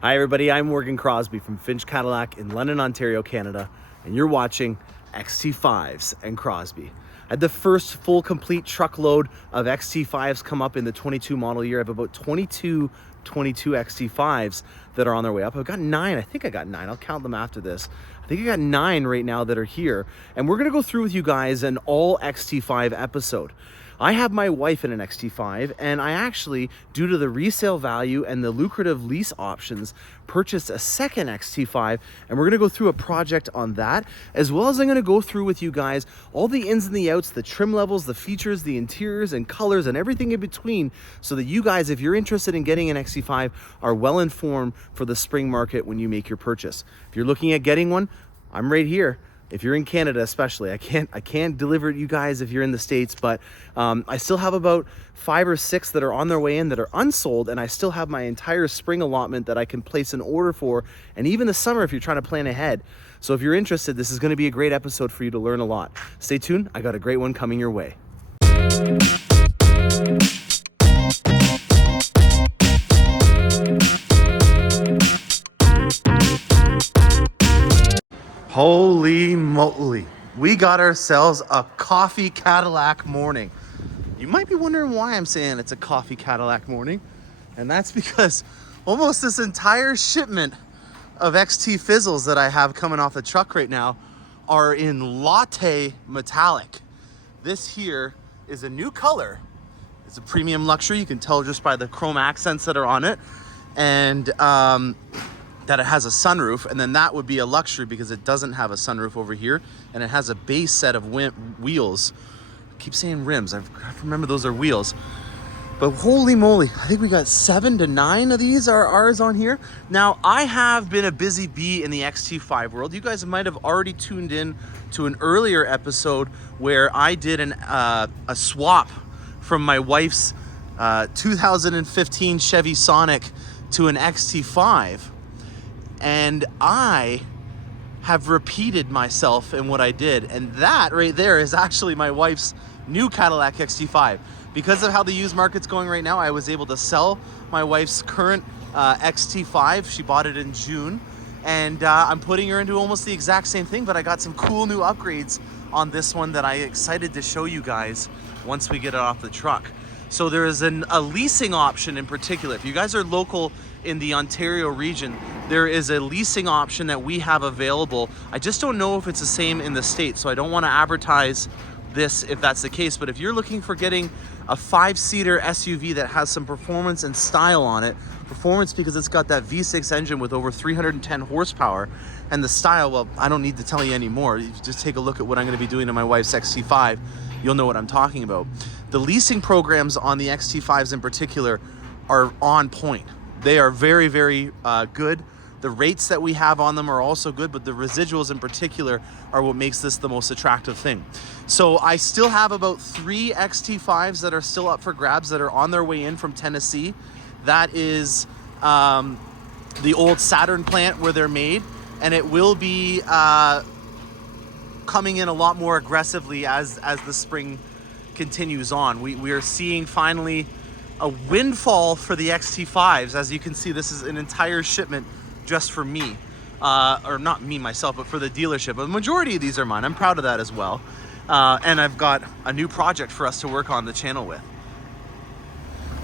Hi everybody, I'm Crosbie from Finch Cadillac in London, Ontario, Canada, and you're watching XT5s and Crosbie. I had the first full complete truckload of XT5s come up in the 22 model year. I have about 22 XT5s that are on their way up. I've got 9, I think I got 9, I'll count them after this. I think I got 9 right now that are here, and we're gonna go through with you guys an all XT5 episode. I have my wife in an XT5, and I actually, due to the resale value and the lucrative lease options, purchased a second XT5, and we're gonna go through a project on that, as well as I'm gonna go through with you guys all the ins and the outs, the trim levels, the features, the interiors and colors and everything in between, so that you guys, if you're interested in getting an XT5, are well informed for the spring market when you make your purchase. If you're looking at getting one, I'm right here. If you're in Canada especially, I can't deliver it you guys if you're in the States, but I still have about 5 or 6 that are on their way in that are unsold, and I still have my entire spring allotment that I can place an order for, and even the summer if you're trying to plan ahead. So if you're interested, this is going to be a great episode for you to learn a lot. Stay tuned, I got a great one coming your way. Holy moly, we got ourselves a coffee Cadillac morning. You might be wondering why I'm saying it's a coffee Cadillac morning, and that's because almost this entire shipment of XT Fizzles that I have coming off the truck right now are in Latte metallic. This here is a new color. It's a premium luxury. You can tell just by the chrome accents that are on it, and that it has a sunroof, and then that would be a luxury because it doesn't have a sunroof over here, and it has a base set of wheels. I keep saying rims, I remember those are wheels. But holy moly, I think we got 7 to 9 of these are ours on here. Now, I have been a busy bee in the XT5 world. You guys might have already tuned in to an earlier episode where I did a swap from my wife's 2015 Chevy Sonic to an XT5. And I have repeated myself in what I did. And that right there is actually my wife's new Cadillac XT5. Because of how the used market's going right now, I was able to sell my wife's current XT5. She bought it in June. And I'm putting her into almost the exact same thing, but I got some cool new upgrades on this one that I'm excited to show you guys once we get it off the truck. So there is a leasing option in particular. If you guys are local in the Ontario region, there is a leasing option that we have available. I just don't know if it's the same in the States, so I don't want to advertise this if that's the case. But if you're looking for getting a 5-seater SUV that has some performance and style on it, performance because it's got that V6 engine with over 310 horsepower, and the style, well, I don't need to tell you anymore. You just take a look at what I'm going to be doing to my wife's XT5. You'll know what I'm talking about. The leasing programs on the XT5s in particular are on point. They are very, very good. The rates that we have on them are also good, but the residuals in particular are what makes this the most attractive thing. So I still have about 3 XT5s that are still up for grabs that are on their way in from Tennessee. That is the old Satin plant where they're made, and it will be coming in a lot more aggressively as the spring continues on. We are seeing finally a windfall for the XT5s. As you can see, this is an entire shipment just for me, or not me myself, but for the dealership. But the majority of these are mine. I'm proud of that as well. And I've got a new project for us to work on the channel with.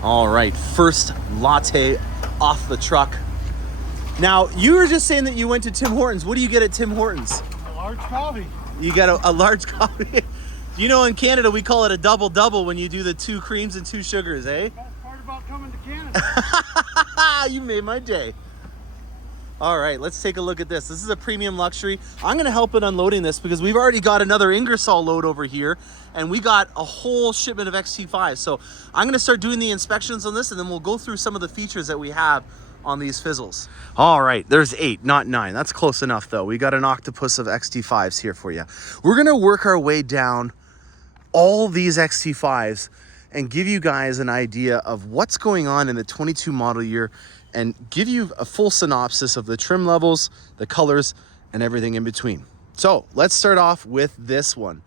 All right, first Latte off the truck. Now, you were just saying that you went to Tim Hortons. What do you get at Tim Hortons? A large coffee. You got a large coffee. You know, in Canada, we call it a double-double when you do the 2 creams and 2 sugars, eh? Best part about coming to Canada. You made my day. All right, let's take a look at this. This is a premium luxury. I'm gonna help in unloading this because we've already got another Ingersoll load over here, and we got a whole shipment of XT5. So I'm gonna start doing the inspections on this, and then we'll go through some of the features that we have on these Fizzles. All right, there's 8, not 9. That's close enough though. We got an octopus of XT5s here for you. We're gonna work our way down all these XT5s and give you guys an idea of what's going on in the 22 model year and give you a full synopsis of the trim levels, the colors, and everything in between. So let's start off with this one.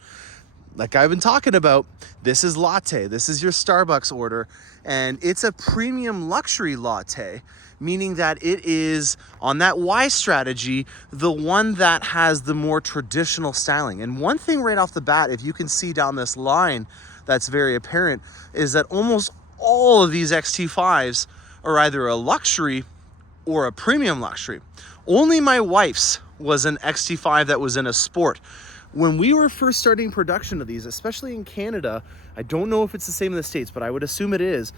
Like I've been talking about, this is Latte. This is your Starbucks order, and it's a premium luxury latte. meaning that it is on that Y strategy, the one that has the more traditional styling. And one thing right off the bat, if you can see down this line that's very apparent, is that almost all of these XT5s are either a luxury or a premium luxury. Only my wife's was an XT5 that was in a sport. When we were first starting production of these, especially in Canada, I don't know if it's the same in the States, but I would assume it is,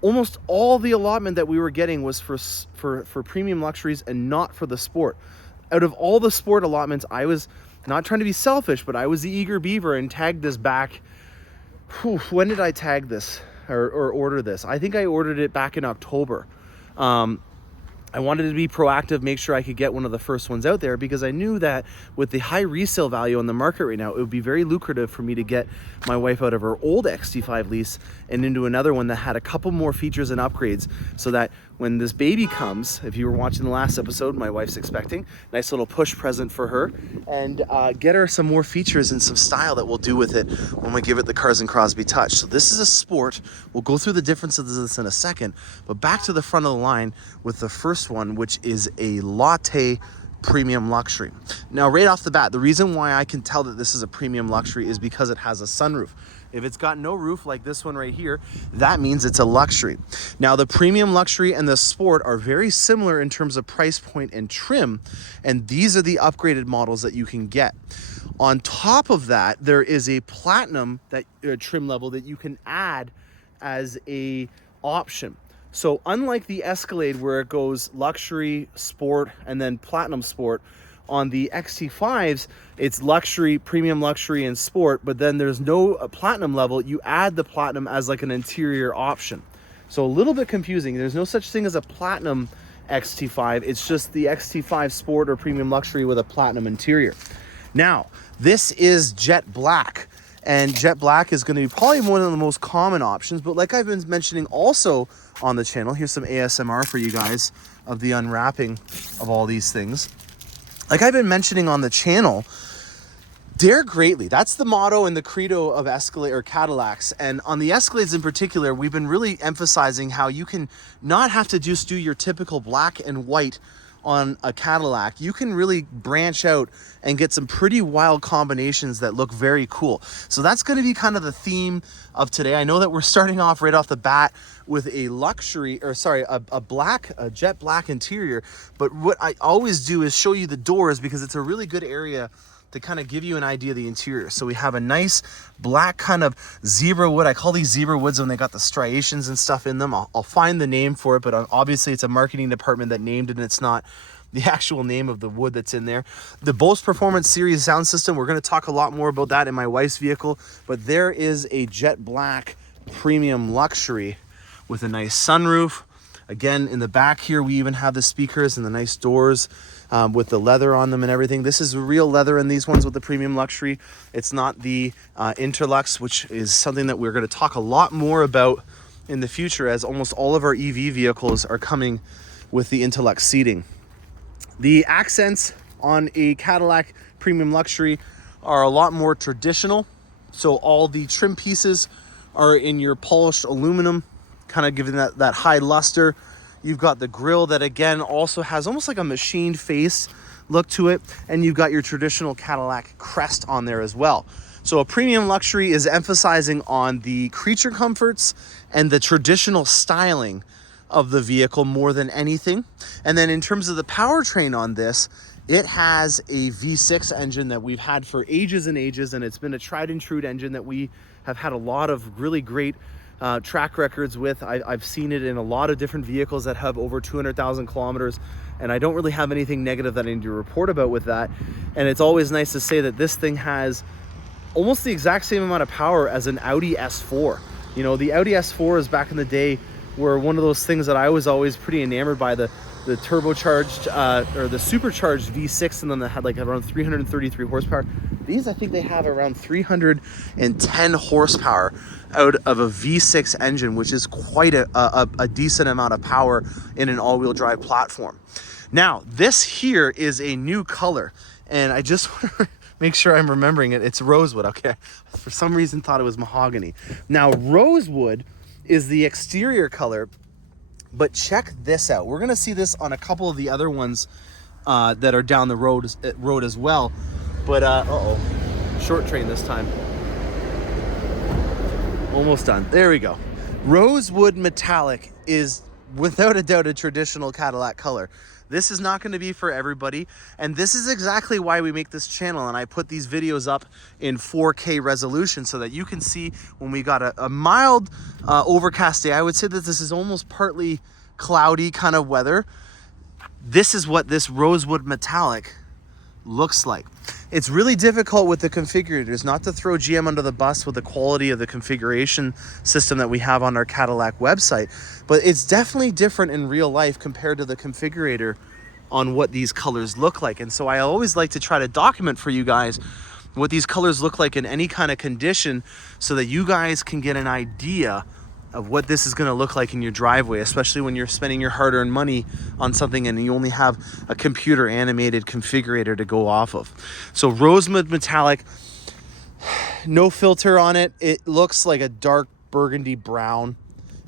almost all the allotment that we were getting was for premium luxuries and not for the sport. Out of all the sport allotments, I was not trying to be selfish, but I was the eager beaver and tagged this back. When did I tag this or order this? I think I ordered it back in October. I wanted to be proactive, make sure I could get one of the first ones out there, because I knew that with the high resale value on the market right now, it would be very lucrative for me to get my wife out of her old XT5 lease and into another one that had a couple more features and upgrades, so that when this baby comes, if you were watching the last episode, my wife's expecting, nice little push present for her, and get her some more features and some style that we'll do with it when we give it the Cars and Crosbie touch. So this is a sport. We'll go through the differences of this in a second, but back to the front of the line with the first one, which is a Latte premium luxury. Now, right off the bat, the reason why I can tell that this is a premium luxury is because it has a sunroof. If it's got no roof like this one right here, that means it's a luxury. Now, the premium luxury and the sport are very similar in terms of price point and trim, and these are the upgraded models that you can get. On top of that, there is a platinum trim level that you can add as a option. So unlike the Escalade, where it goes luxury, sport, and then platinum sport, on the XT5s, it's luxury, premium luxury, and sport, but then there's no platinum level. You add the platinum as like an interior option. So a little bit confusing. There's no such thing as a platinum XT5. It's just the XT5 sport or premium luxury with a platinum interior. Now, this is jet black. And jet black is going to be probably one of the most common options, but like I've been mentioning also on the channel, here's some ASMR for you guys of the unwrapping of all these things. Like I've been mentioning on the channel, dare greatly. That's the motto and the credo of Escalade or Cadillacs. And on the Escalades in particular, we've been really emphasizing how you can not have to just do your typical black and white on a Cadillac. You can really branch out and get some pretty wild combinations that look very cool. So that's going to be kind of the theme of today. I know that we're starting off right off the bat with a luxury, or sorry, a jet black interior, but what I always do is show you the doors, because it's a really good area to kind of give you an idea of the interior. So we have a nice black kind of zebra wood. I call these zebra woods when they got the striations and stuff in them. I'll find the name for it, but obviously it's a marketing department that named it, and it's not the actual name of the wood that's in there. The Bose Performance Series sound system, we're going to talk a lot more about that in my wife's vehicle, but there is a jet black premium luxury with a nice sunroof. Again, in the back here, we even have the speakers and the nice doors with the leather on them and everything. This is real leather in these ones with the premium luxury. It's not the Interlux, which is something that we're going to talk a lot more about in the future, as almost all of our EV vehicles are coming with the Interlux seating. The accents on a Cadillac premium luxury are a lot more traditional. So all the trim pieces are in your polished aluminum, kind of giving that high luster. You've got the grille that again also has almost like a machined face look to it, and you've got your traditional Cadillac crest on there as well. So a premium luxury is emphasizing on the creature comforts and the traditional styling of the vehicle more than anything. And then in terms of the powertrain on this, it has a V6 engine that we've had for ages and ages, and it's been a tried and true engine that we have had a lot of really great track records with. I've seen it in a lot of different vehicles that have over 200,000 kilometers, and I don't really have anything negative that I need to report about with that. And it's always nice to say that this thing has almost the exact same amount of power as an Audi S4. You know, the Audi S4s back in the day were one of those things that I was always pretty enamored by, the turbocharged or the supercharged V6 in them that had like around 333 horsepower. These, I think they have around 310 horsepower out of a V6 engine, which is quite a decent amount of power in an all-wheel drive platform. Now, this here is a new color, and I just want to make sure I'm remembering it. It's rosewood, okay? For some reason thought it was mahogany. Now, rosewood is the exterior color, But check this out. We're gonna see this on a couple of the other ones that are down the road as well. But uh-oh, short train this time. Almost done. There we go. Rosewood metallic is without a doubt a traditional Cadillac color. This is not going to be for everybody, and this is exactly why we make this channel, and I put these videos up in 4K resolution so that you can see when we got a mild overcast day. I would say that this is almost partly cloudy kind of weather. This is what this Rosewood metallic looks like. It's really difficult with the configurators, not to throw GM under the bus with the quality of the configuration system that we have on our Cadillac website, but it's definitely different in real life compared to the configurator on what these colors look like. And so I always like to try to document for you guys what these colors look like in any kind of condition so that you guys can get an idea of what this is going to look like in your driveway, especially when you're spending your hard-earned money on something and you only have a computer animated configurator to go off of. So Rosewood metallic, no filter on it. It looks like a dark burgundy brown.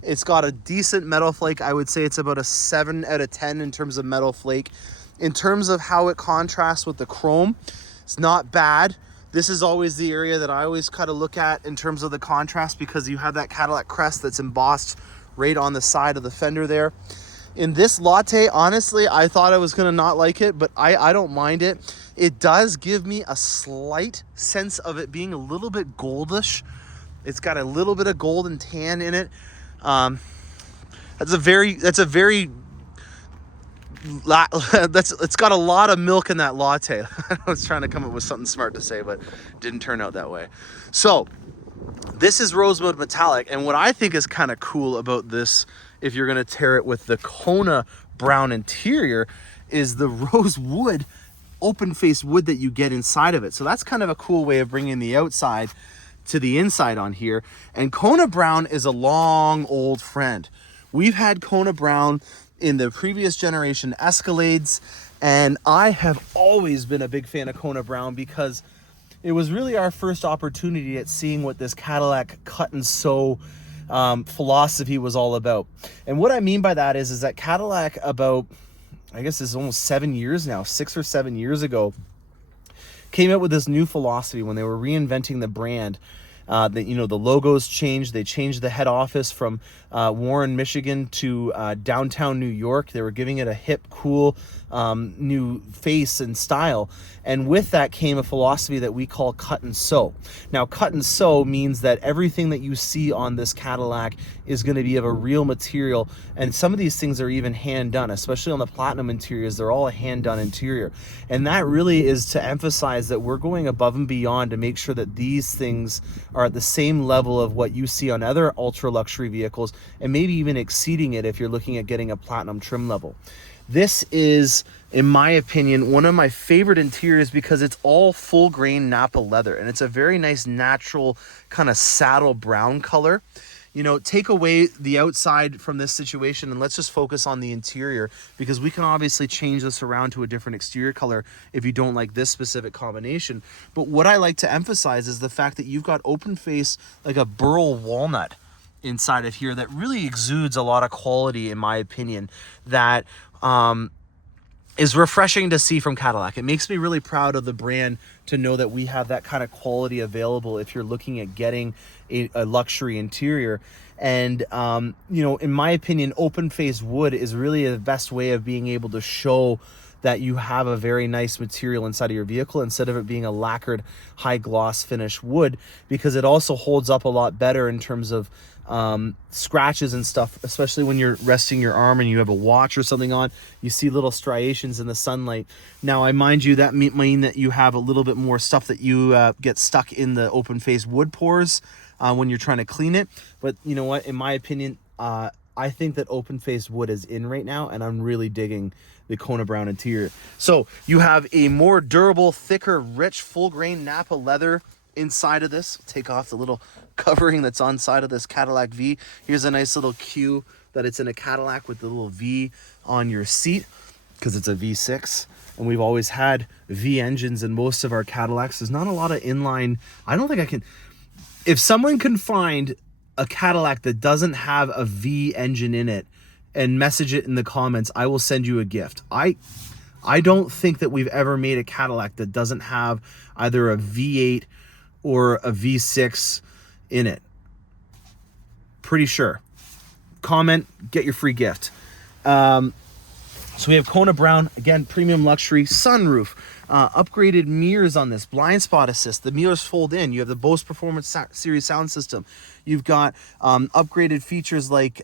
It's got a decent metal flake. I would say it's about a 7 out of 10 in terms of metal flake. In terms of how it contrasts with the chrome, it's not bad. This is always the area that I always kind of look at in terms of the contrast, because you have that Cadillac crest that's embossed right on the side of the fender there. In this Latte, honestly, I thought I was going to not like it, but I don't mind it. It does give me a slight sense of it being a little bit goldish. It's got a little bit of gold and tan in it. It's got a lot of milk in that Latte. I was trying to come up with something smart to say, but didn't turn out that way. So this is Rosewood metallic, and what I think is kind of cool about this, if you're going to tear it with the Kona brown interior, is the rosewood open face wood that you get inside of it. So that's kind of a cool way of bringing the outside to the inside on here. And Kona brown is a long old friend. We've had Kona brown in the previous generation Escalades, and I have always been a big fan of Kona brown because it was really our first opportunity at seeing what this Cadillac cut and sew philosophy was all about. And what I mean by that is that Cadillac, about, I guess it's almost 7 years now, 6 or 7 years ago, came out with this new philosophy when they were reinventing the brand. The logos changed. They changed the head office from Warren, Michigan to downtown New York. They were giving it a hip, cool new face and style. And with that came a philosophy that we call cut and sew. Now, cut and sew means that everything that you see on this Cadillac is going to be of a real material. And some of these things are even hand done, especially on the platinum interiors. They're all a hand done interior. And that really is to emphasize that we're going above and beyond to make sure that these things are at the same level of what you see on other ultra luxury vehicles, and maybe even exceeding it if you're looking at getting a platinum trim level. This is, in my opinion, one of my favorite interiors because it's all full grain Napa leather, and it's a very nice natural kind of saddle brown color. You know, take away the outside from this situation and let's just focus on the interior, because we can obviously change this around to a different exterior color if you don't like this specific combination. But what I like to emphasize is the fact that you've got open face, like a burl walnut inside of here that really exudes a lot of quality, in my opinion, that is refreshing to see from Cadillac. It makes me really proud of the brand to know that we have that kind of quality available if you're looking at getting a luxury interior. And in my opinion, open face wood is really the best way of being able to show that you have a very nice material inside of your vehicle instead of it being a lacquered high gloss finish wood, because it also holds up a lot better in terms of scratches and stuff, especially when you're resting your arm and you have a watch or something on. You see little striations in the sunlight. Now, I mind you, that mean that you have a little bit more stuff that you get stuck in the open face wood pores when you're trying to clean it. But you know what, in my opinion, I think that open face wood is in right now, and I'm really digging the Kona brown interior. So you have a more durable, thicker, rich, full grain Napa leather inside of this. Take off the little covering that's on side of this Cadillac V. Here's a nice little cue that it's in a Cadillac with the little V on your seat, because it's a V6, and we've always had V engines in most of our Cadillacs. There's not a lot of inline. I don't think I can, if someone can find a Cadillac that doesn't have a V engine in it and message it in the comments. I will send you a gift. I don't think that we've ever made a Cadillac that doesn't have either a V8 or a V6 in it. Pretty sure. Comment, get your free gift. So we have Kona brown, again, premium luxury, sunroof, upgraded mirrors on this, blind spot assist, the mirrors fold in, you have the Bose Performance Series sound system, you've got upgraded features like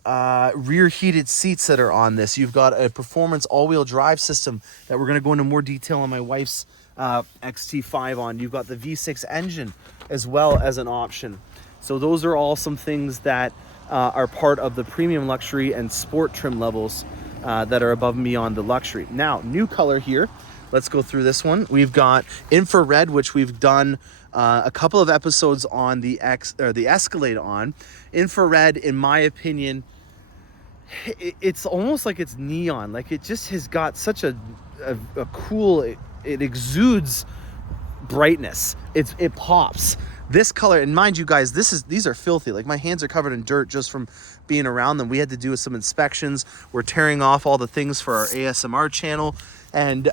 rear heated seats that are on this, you've got a performance all-wheel drive system that we're going to go into more detail on my wife's XT5 on, you've got the V6 engine as well as an option. So those are all some things that are part of the premium luxury and sport trim levels that are above and beyond the luxury. Now, new color here. Let's go through this one. We've got infrared, which we've done a couple of episodes on the Escalade on. Infrared, in my opinion, it's almost like it's neon. Like it just has got such a cool, it exudes brightness. It pops. This color, and mind you guys, these are filthy. Like my hands are covered in dirt just from being around them. We had to do some inspections. We're tearing off all the things for our ASMR channel, and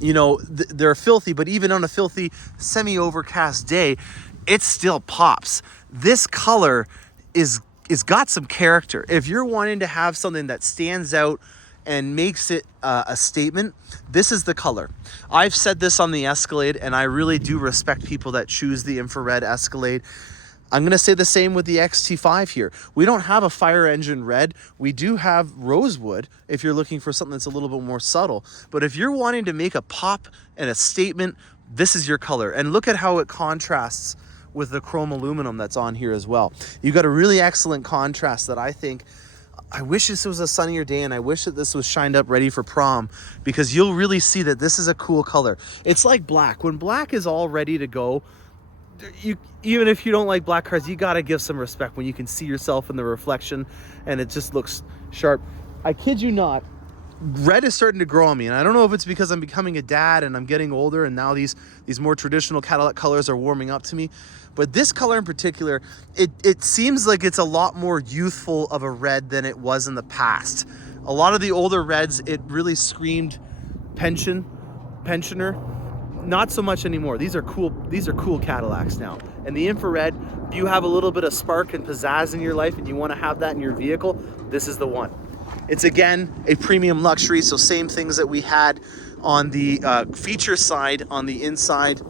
you know, they're filthy. But even on a filthy, semi-overcast day, it still pops. This color is got some character. If you're wanting to have something that stands out and makes it a statement, this is the color. I've said this on the Escalade, and I really do respect people that choose the infrared Escalade. I'm going to say the same with the XT5 here. We don't have a fire engine red. We do have Rosewood if you're looking for something that's a little bit more subtle. But if you're wanting to make a pop and a statement, this is your color. And look at how it contrasts with the chrome aluminum that's on here as well. You got a really excellent contrast that I think, I wish this was a sunnier day, and I wish that this was shined up ready for prom, because you'll really see that this is a cool color. It's like black. When black is all ready to go, even if you don't like black cars, you got to give some respect when you can see yourself in the reflection and it just looks sharp. I kid you not, red is starting to grow on me, and I don't know if it's because I'm becoming a dad and I'm getting older and now these more traditional Cadillac colors are warming up to me. But this color in particular, it seems like it's a lot more youthful of a red than it was in the past. A lot of the older reds, it really screamed pensioner. Not so much anymore. These are cool Cadillacs now. And the infrared, if you have a little bit of spark and pizzazz in your life and you want to have that in your vehicle, this is the one. It's again a premium luxury, so same things that we had on the feature side on the inside.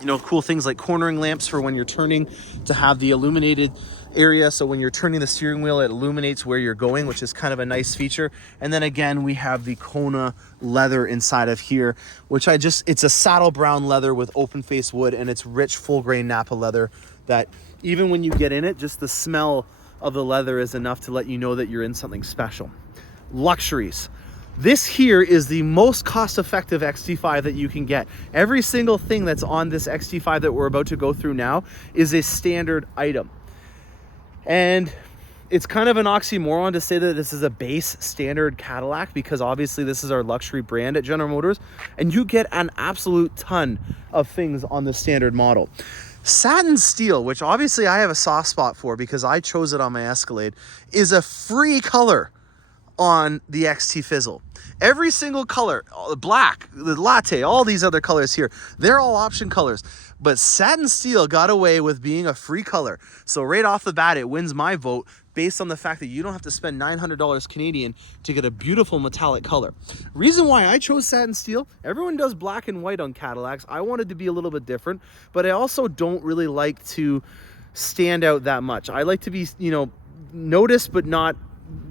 You know, cool things like cornering lamps for when you're turning, to have the illuminated area, so when you're turning the steering wheel it illuminates where you're going, which is kind of a nice feature. And then again, we have the Kona leather inside of here, which it's a saddle brown leather with open face wood, and it's rich full grain Napa leather that even when you get in it, just the smell of the leather is enough to let you know that you're in something special. Luxuries. This here is the most cost-effective XT5 that you can get. Every single thing that's on this XT5 that we're about to go through now is a standard item. And it's kind of an oxymoron to say that this is a base standard Cadillac, because obviously this is our luxury brand at General Motors, and you get an absolute ton of things on the standard model. Satin steel, which obviously I have a soft spot for because I chose it on my Escalade, is a free color on the XT Fizzle. Every single color, the black, the latte, all these other colors here, they're all option colors. But satin steel got away with being a free color. So right off the bat, it wins my vote based on the fact that you don't have to spend $900 Canadian to get a beautiful metallic color. Reason why I chose satin steel, everyone does black and white on Cadillacs. I wanted to be a little bit different, but I also don't really like to stand out that much. I like to be, you know, noticed, but not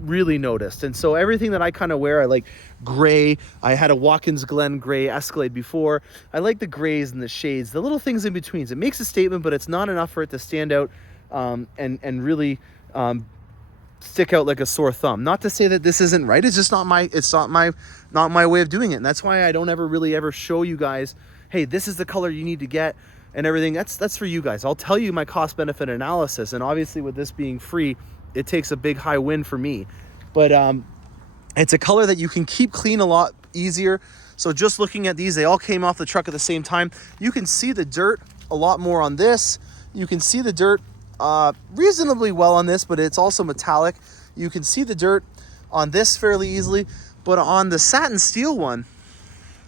really noticed. And so everything that I kind of wear, I like gray. I had a Watkins Glen gray Escalade before. I like the grays and the shades, the little things in between. It makes a statement, but it's not enough for it to stand out and really stick out like a sore thumb. Not to say that this isn't right. It's just not my way of doing it. And that's why I don't ever show you guys, hey, this is the color you need to get and everything. That's for you guys. I'll tell you my cost benefit analysis, and obviously with this being free, it takes a big high win for me. But it's a color that you can keep clean a lot easier. So just looking at these, they all came off the truck at the same time. You can see the dirt a lot more on this. You can see the dirt reasonably well on this, but it's also metallic. You can see the dirt on this fairly easily, but on the satin steel one,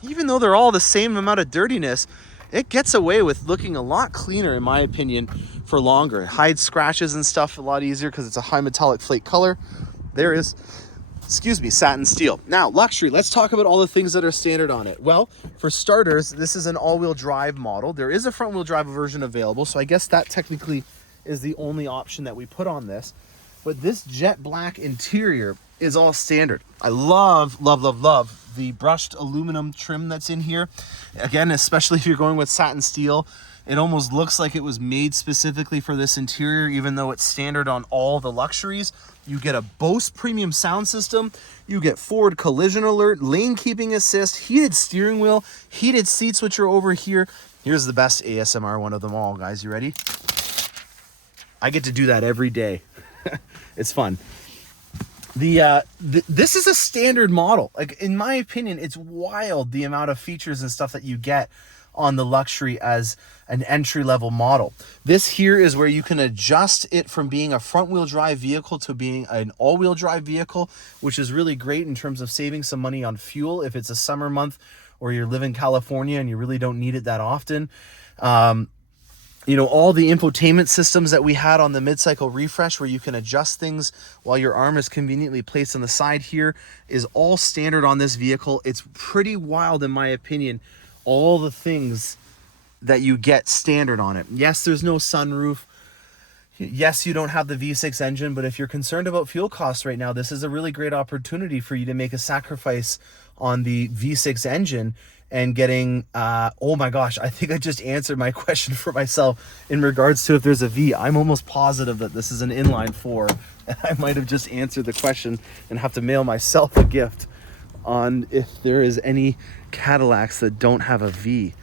even though they're all the same amount of dirtiness, it gets away with looking a lot cleaner, in my opinion, for longer. It hides scratches and stuff a lot easier because it's a high metallic flake color. There is, excuse me, satin steel. Now, luxury, let's talk about all the things that are standard on it. Well, for starters, this is an all-wheel drive model. There is a front-wheel drive version available, so I guess that technically is the only option that we put on this. But this jet black interior is all standard. I love, love, love, love the brushed aluminum trim that's in here. Again, especially if you're going with satin steel, it almost looks like it was made specifically for this interior, even though it's standard on all the luxuries. You get a Bose premium sound system. You get forward collision alert, lane keeping assist, heated steering wheel, heated seats, which are over here. Here's the best ASMR one of them all, guys. You ready? I get to do that every day. It's fun. This is a standard model. Like, in my opinion, it's wild the amount of features and stuff that you get on the luxury as an entry-level model. This here is where you can adjust it from being a front-wheel drive vehicle to being an all-wheel drive vehicle, which is really great in terms of saving some money on fuel if it's a summer month or you live in California and you really don't need it that often. You know, all the infotainment systems that we had on the mid-cycle refresh where you can adjust things while your arm is conveniently placed on the side here is all standard on this vehicle. It's pretty wild, in my opinion, all the things that you get standard on it. Yes, there's no sunroof. Yes, you don't have the V6 engine, but if you're concerned about fuel costs right now, this is a really great opportunity for you to make a sacrifice on the V6 engine and getting, oh my gosh, I think I just answered my question for myself in regards to if there's a V. I'm almost positive that this is an inline 4, and I might have just answered the question and have to mail myself a gift on if there is any Cadillacs that don't have a V.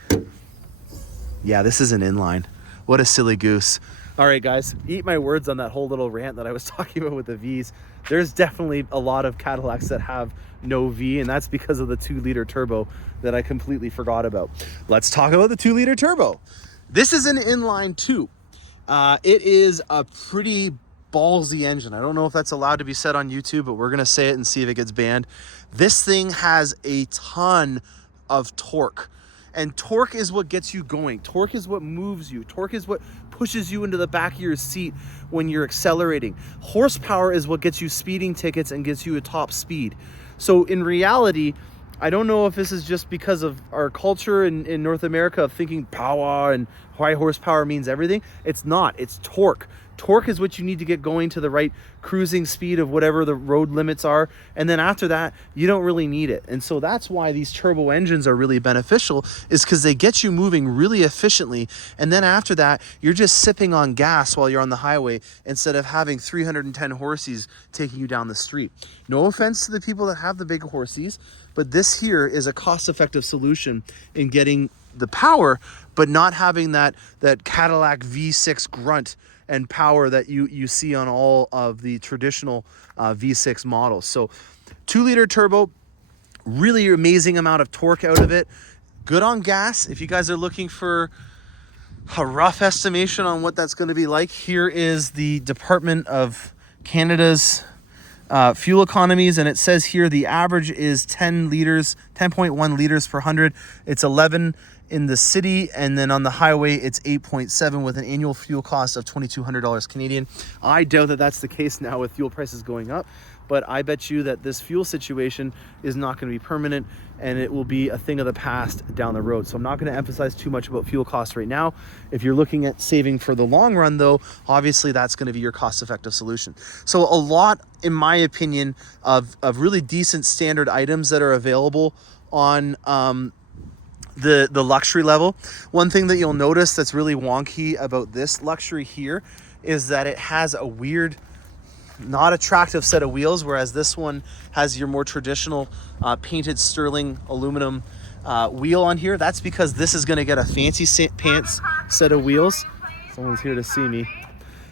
Yeah, this is an inline. What a silly goose. All right, guys, eat my words on that whole little rant that I was talking about with the Vs. There's definitely a lot of Cadillacs that have no V, and that's because of the 2-liter turbo that I completely forgot about. Let's talk about the 2-liter turbo. This is an inline 2. It is a pretty ballsy engine. I don't know if that's allowed to be said on YouTube, but we're going to say it and see if it gets banned. This thing has a ton of torque. And torque is what gets you going. Torque is what moves you. Torque is what pushes you into the back of your seat when you're accelerating. Horsepower is what gets you speeding tickets and gets you a top speed. So in reality, I don't know if this is just because of our culture in North America of thinking power and high horsepower means everything. It's not. It's torque. Torque is what you need to get going to the right cruising speed of whatever the road limits are. And then after that, you don't really need it. And so that's why these turbo engines are really beneficial, is because they get you moving really efficiently. And then after that, you're just sipping on gas while you're on the highway instead of having 310 horses taking you down the street. No offense to the people that have the big horses, but this here is a cost-effective solution in getting the power, but not having that Cadillac V6 grunt and power that you see on all of the traditional V6 models. So 2-liter turbo, really amazing amount of torque out of it. Good on gas. If you guys are looking for a rough estimation on what that's going to be like, here is the Department of Canada's fuel economies, and it says here the average is 10.1 liters per 100. It's 11 in the city, and then on the highway it's 8.7 with an annual fuel cost of $2,200 Canadian. I doubt that that's the case now with fuel prices going up, but I bet you that this fuel situation is not going to be permanent, and it will be a thing of the past down the road. So I'm not going to emphasize too much about fuel costs right now. If you're looking at saving for the long run, though, obviously that's going to be your cost-effective solution. So a lot, in my opinion, of really decent standard items that are available on the luxury level. One thing that you'll notice that's really wonky about this luxury here is that it has a weird, not attractive set of wheels, whereas this one has your more traditional painted sterling aluminum wheel on here. That's because this is going to get a fancy pants set of wheels. Someone's here to see me.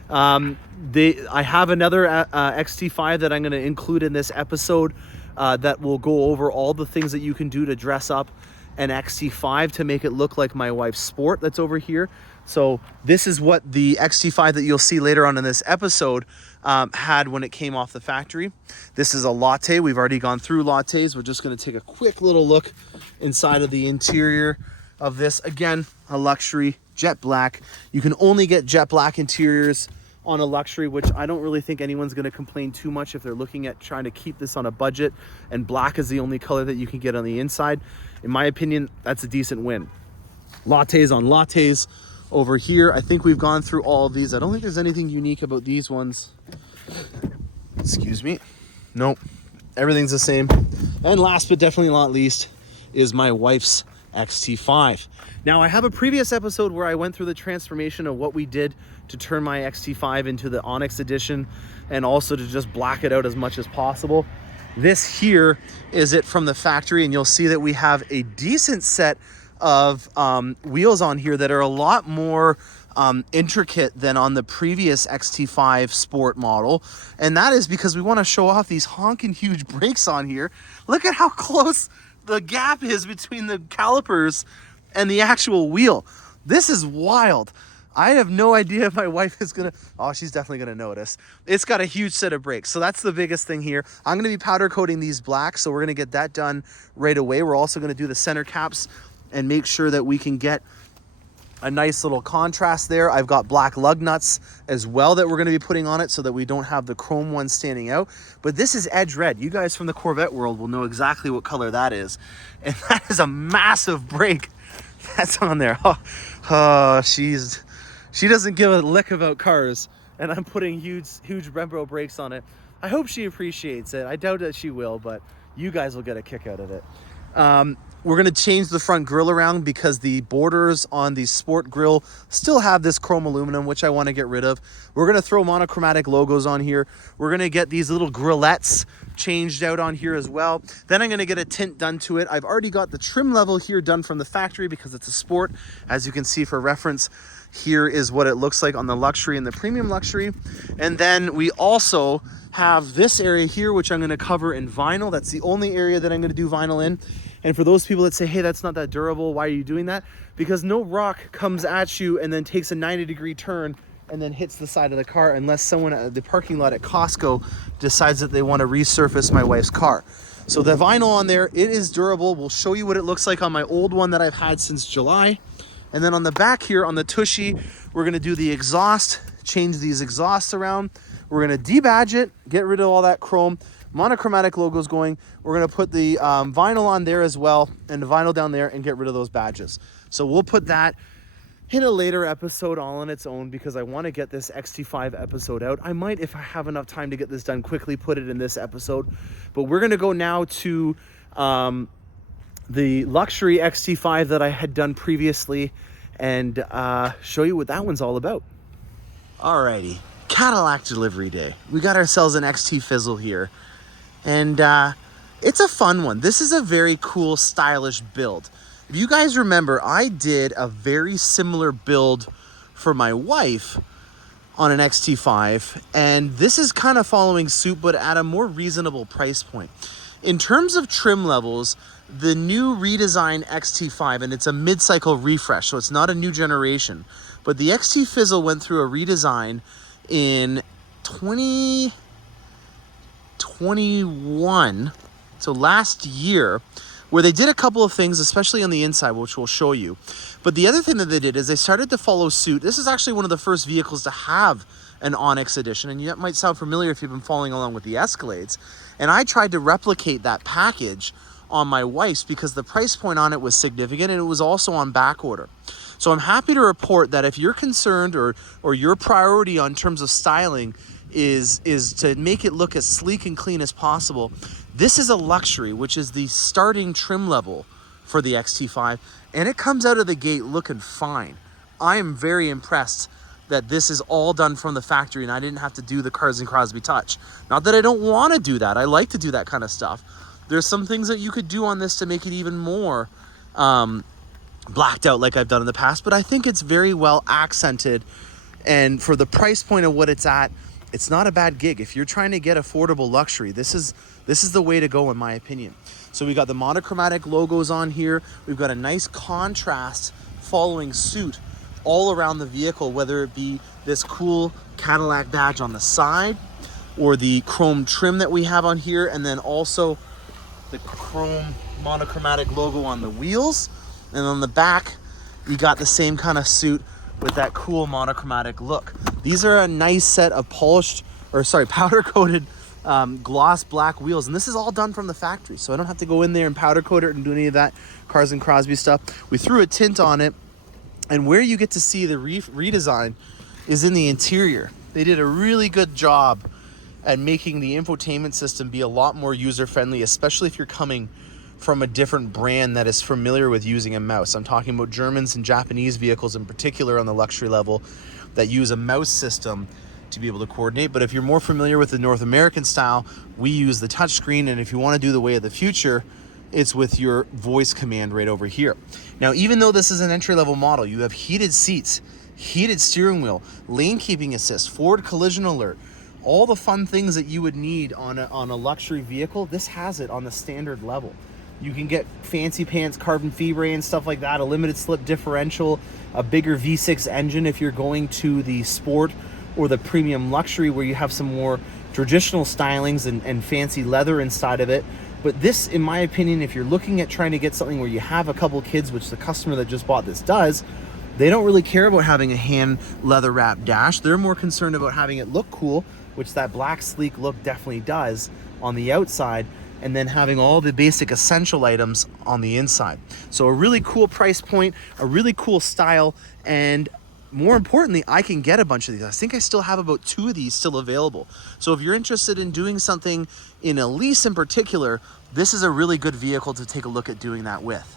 I have another XT5 that I'm going to include in this episode that will go over all the things that you can do to dress up an XT5 to make it look like my wife's Sport that's over here. So this is what the XT5 that you'll see later on in this episode had when it came off the factory. This is a Latte. We've already gone through Lattes. We're just going to take a quick little look inside of the interior of this. Again, a luxury jet black. You can only get jet black interiors on a luxury, which I don't really think anyone's going to complain too much if they're looking at trying to keep this on a budget and black is the only color that you can get on the inside. In my opinion, that's a decent win. Lattes on lattes over here. I think we've gone through all of these. I don't think there's anything unique about these ones. Excuse me. Nope. Everything's the same. And last but definitely not least is my wife's XT5. Now, I have a previous episode where I went through the transformation of what we did to turn my XT5 into the Onyx edition and also to just black it out as much as possible. This here is it from the factory, and you'll see that we have a decent set of wheels on here that are a lot more intricate than on the previous XT5 Sport model. And that is because we want to show off these honking huge brakes on here. Look at how close the gap is between the calipers and the actual wheel. This is wild. I have no idea if my wife is gonna, oh, she's definitely gonna notice. It's got a huge set of brakes. So that's the biggest thing here. I'm gonna be powder coating these black, so we're gonna get that done right away. We're also gonna do the center caps and make sure that we can get a nice little contrast there. I've got black lug nuts as well that we're gonna be putting on it so that we don't have the chrome ones standing out. But this is edge red. You guys from the Corvette world will know exactly what color that is. And that is a massive brake that's on there. Oh, she doesn't give a lick about cars, and I'm putting huge Brembo brakes on it. I hope she appreciates it. I doubt that she will, but you guys will get a kick out of it. We're gonna change the front grille around because the borders on the Sport grill still have this chrome aluminum, which I wanna get rid of. We're gonna throw monochromatic logos on here. We're gonna get these little grillettes changed out on here as well. Then I'm gonna get a tint done to it. I've already got the trim level here done from the factory because it's a Sport. As you can see for reference, here is what it looks like on the luxury and the premium luxury. And then we also have this area here, which I'm gonna cover in vinyl. That's the only area that I'm gonna do vinyl in. And for those people that say, hey, that's not that durable, why are you doing that? Because no rock comes at you and then takes a 90-degree turn and then hits the side of the car unless someone at the parking lot at Costco decides that they want to resurface my wife's car. So the vinyl on there, it is durable. We'll show you what it looks like on my old one that I've had since July. And then on the back here, on the Tushy, we're gonna do the exhaust, change these exhausts around. We're gonna debadge it, get rid of all that chrome, monochromatic logos going. We're gonna put the vinyl on there as well and the vinyl down there and get rid of those badges. So we'll put that in a later episode all on its own because I wanna get this XT5 episode out. I might, if I have enough time to get this done quickly, put it in this episode. But we're gonna go now to the luxury XT5 that I had done previously and show you what that one's all about. Alrighty, Cadillac delivery day. We got ourselves an XT Fizzle here. And it's a fun one. This is a very cool, stylish build. If you guys remember, I did a very similar build for my wife on an XT5, and this is kind of following suit, but at a more reasonable price point. In terms of trim levels, the new redesigned XT5, and it's a mid-cycle refresh, so it's not a new generation, but the XT Fizzle went through a redesign in 2021, so last year, where they did a couple of things, especially on the inside, which we'll show you. But the other thing that they did is they started to follow suit. This is actually one of the first vehicles to have an Onyx edition, and that might sound familiar if you've been following along with the Escalades. And I tried to replicate that package on my wife's because the price point on it was significant and it was also on back order. So I'm happy to report that if you're concerned or your priority on terms of styling is to make it look as sleek and clean as possible, this is a luxury, which is the starting trim level for the XT5, and it comes out of the gate looking fine. I am very impressed that this is all done from the factory and I didn't have to do the Cars and Crosbie touch. Not that I don't want to do that. I like to do that kind of stuff. There's some things that you could do on this to make it even more blacked out like I've done in the past, but I think it's very well accented, and for the price point of what it's at, it's not a bad gig. If you're trying to get affordable luxury, this is the way to go in my opinion. So we got the monochromatic logos on here. We've got a nice contrast following suit all around the vehicle, whether it be this cool Cadillac badge on the side or the chrome trim that we have on here, and then also the chrome monochromatic logo on the wheels. And on the back, you got the same kind of suit with that cool monochromatic look. These are a nice set of powder coated gloss black wheels, and this is all done from the factory, so I don't have to go in there and powder coat it and do any of that Cars and Crosby stuff. We threw a tint on it, and where you get to see the redesign is in the interior. They did a really good job at making the infotainment system be a lot more user-friendly, especially if you're coming from a different brand that is familiar with using a mouse. I'm talking about Germans and Japanese vehicles in particular on the luxury level that use a mouse system to be able to coordinate. But if you're more familiar with the North American style, we use the touchscreen, and if you want to do the way of the future, it's with your voice command right over here. Now, even though this is an entry-level model, you have heated seats, heated steering wheel, lane keeping assist, forward collision alert, all the fun things that you would need on a luxury vehicle. This has it on the standard level. You can get fancy pants carbon fibre and stuff like that, a limited slip differential, a bigger V6 engine if you're going to the sport or the premium luxury where you have some more traditional stylings and fancy leather inside of it. But this, in my opinion, if you're looking at trying to get something where you have a couple kids, which the customer that just bought this does, they don't really care about having a hand leather wrapped dash. They're more concerned about having it look cool, which that black sleek look definitely does on the outside, and then having all the basic essential items on the inside. So a really cool price point, a really cool style, and more importantly, I can get a bunch of these. I think I still have about 2 of these still available. So if you're interested in doing something in a lease in particular, this is a really good vehicle to take a look at doing that with.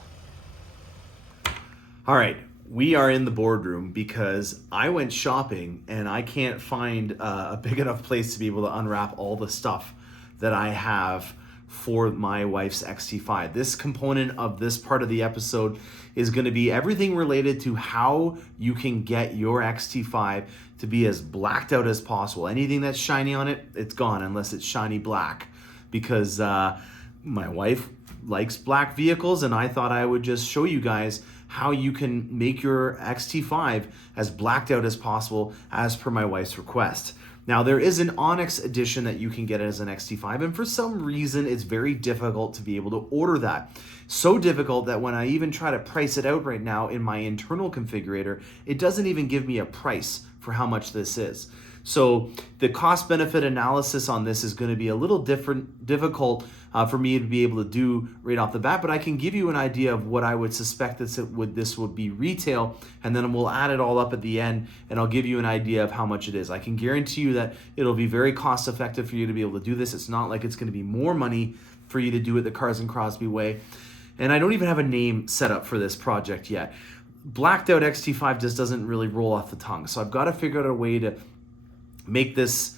All right, we are in the boardroom because I went shopping and I can't find a big enough place to be able to unwrap all the stuff that I have for my wife's XT5. This component of this part of the episode is going to be everything related to how you can get your XT5 to be as blacked out as possible. Anything that's shiny on it, it's gone unless it's shiny black, because my wife likes black vehicles, and I thought I would just show you guys how you can make your XT5 as blacked out as possible as per my wife's request. Now, there is an Onyx edition that you can get as an XT5, and for some reason, it's very difficult to be able to order that. So difficult that when I even try to price it out right now in my internal configurator, it doesn't even give me a price for how much this is. So the cost-benefit analysis on this is going to be a little difficult for me to be able to do right off the bat, but I can give you an idea of what I would suspect this would be retail, and then we'll add it all up at the end, and I'll give you an idea of how much it is. I can guarantee you that it'll be very cost-effective for you to be able to do this. It's not like it's going to be more money for you to do it the Cars and Crosby way. And I don't even have a name set up for this project yet. Blacked out XT5 just doesn't really roll off the tongue, so I've got to figure out a way to make this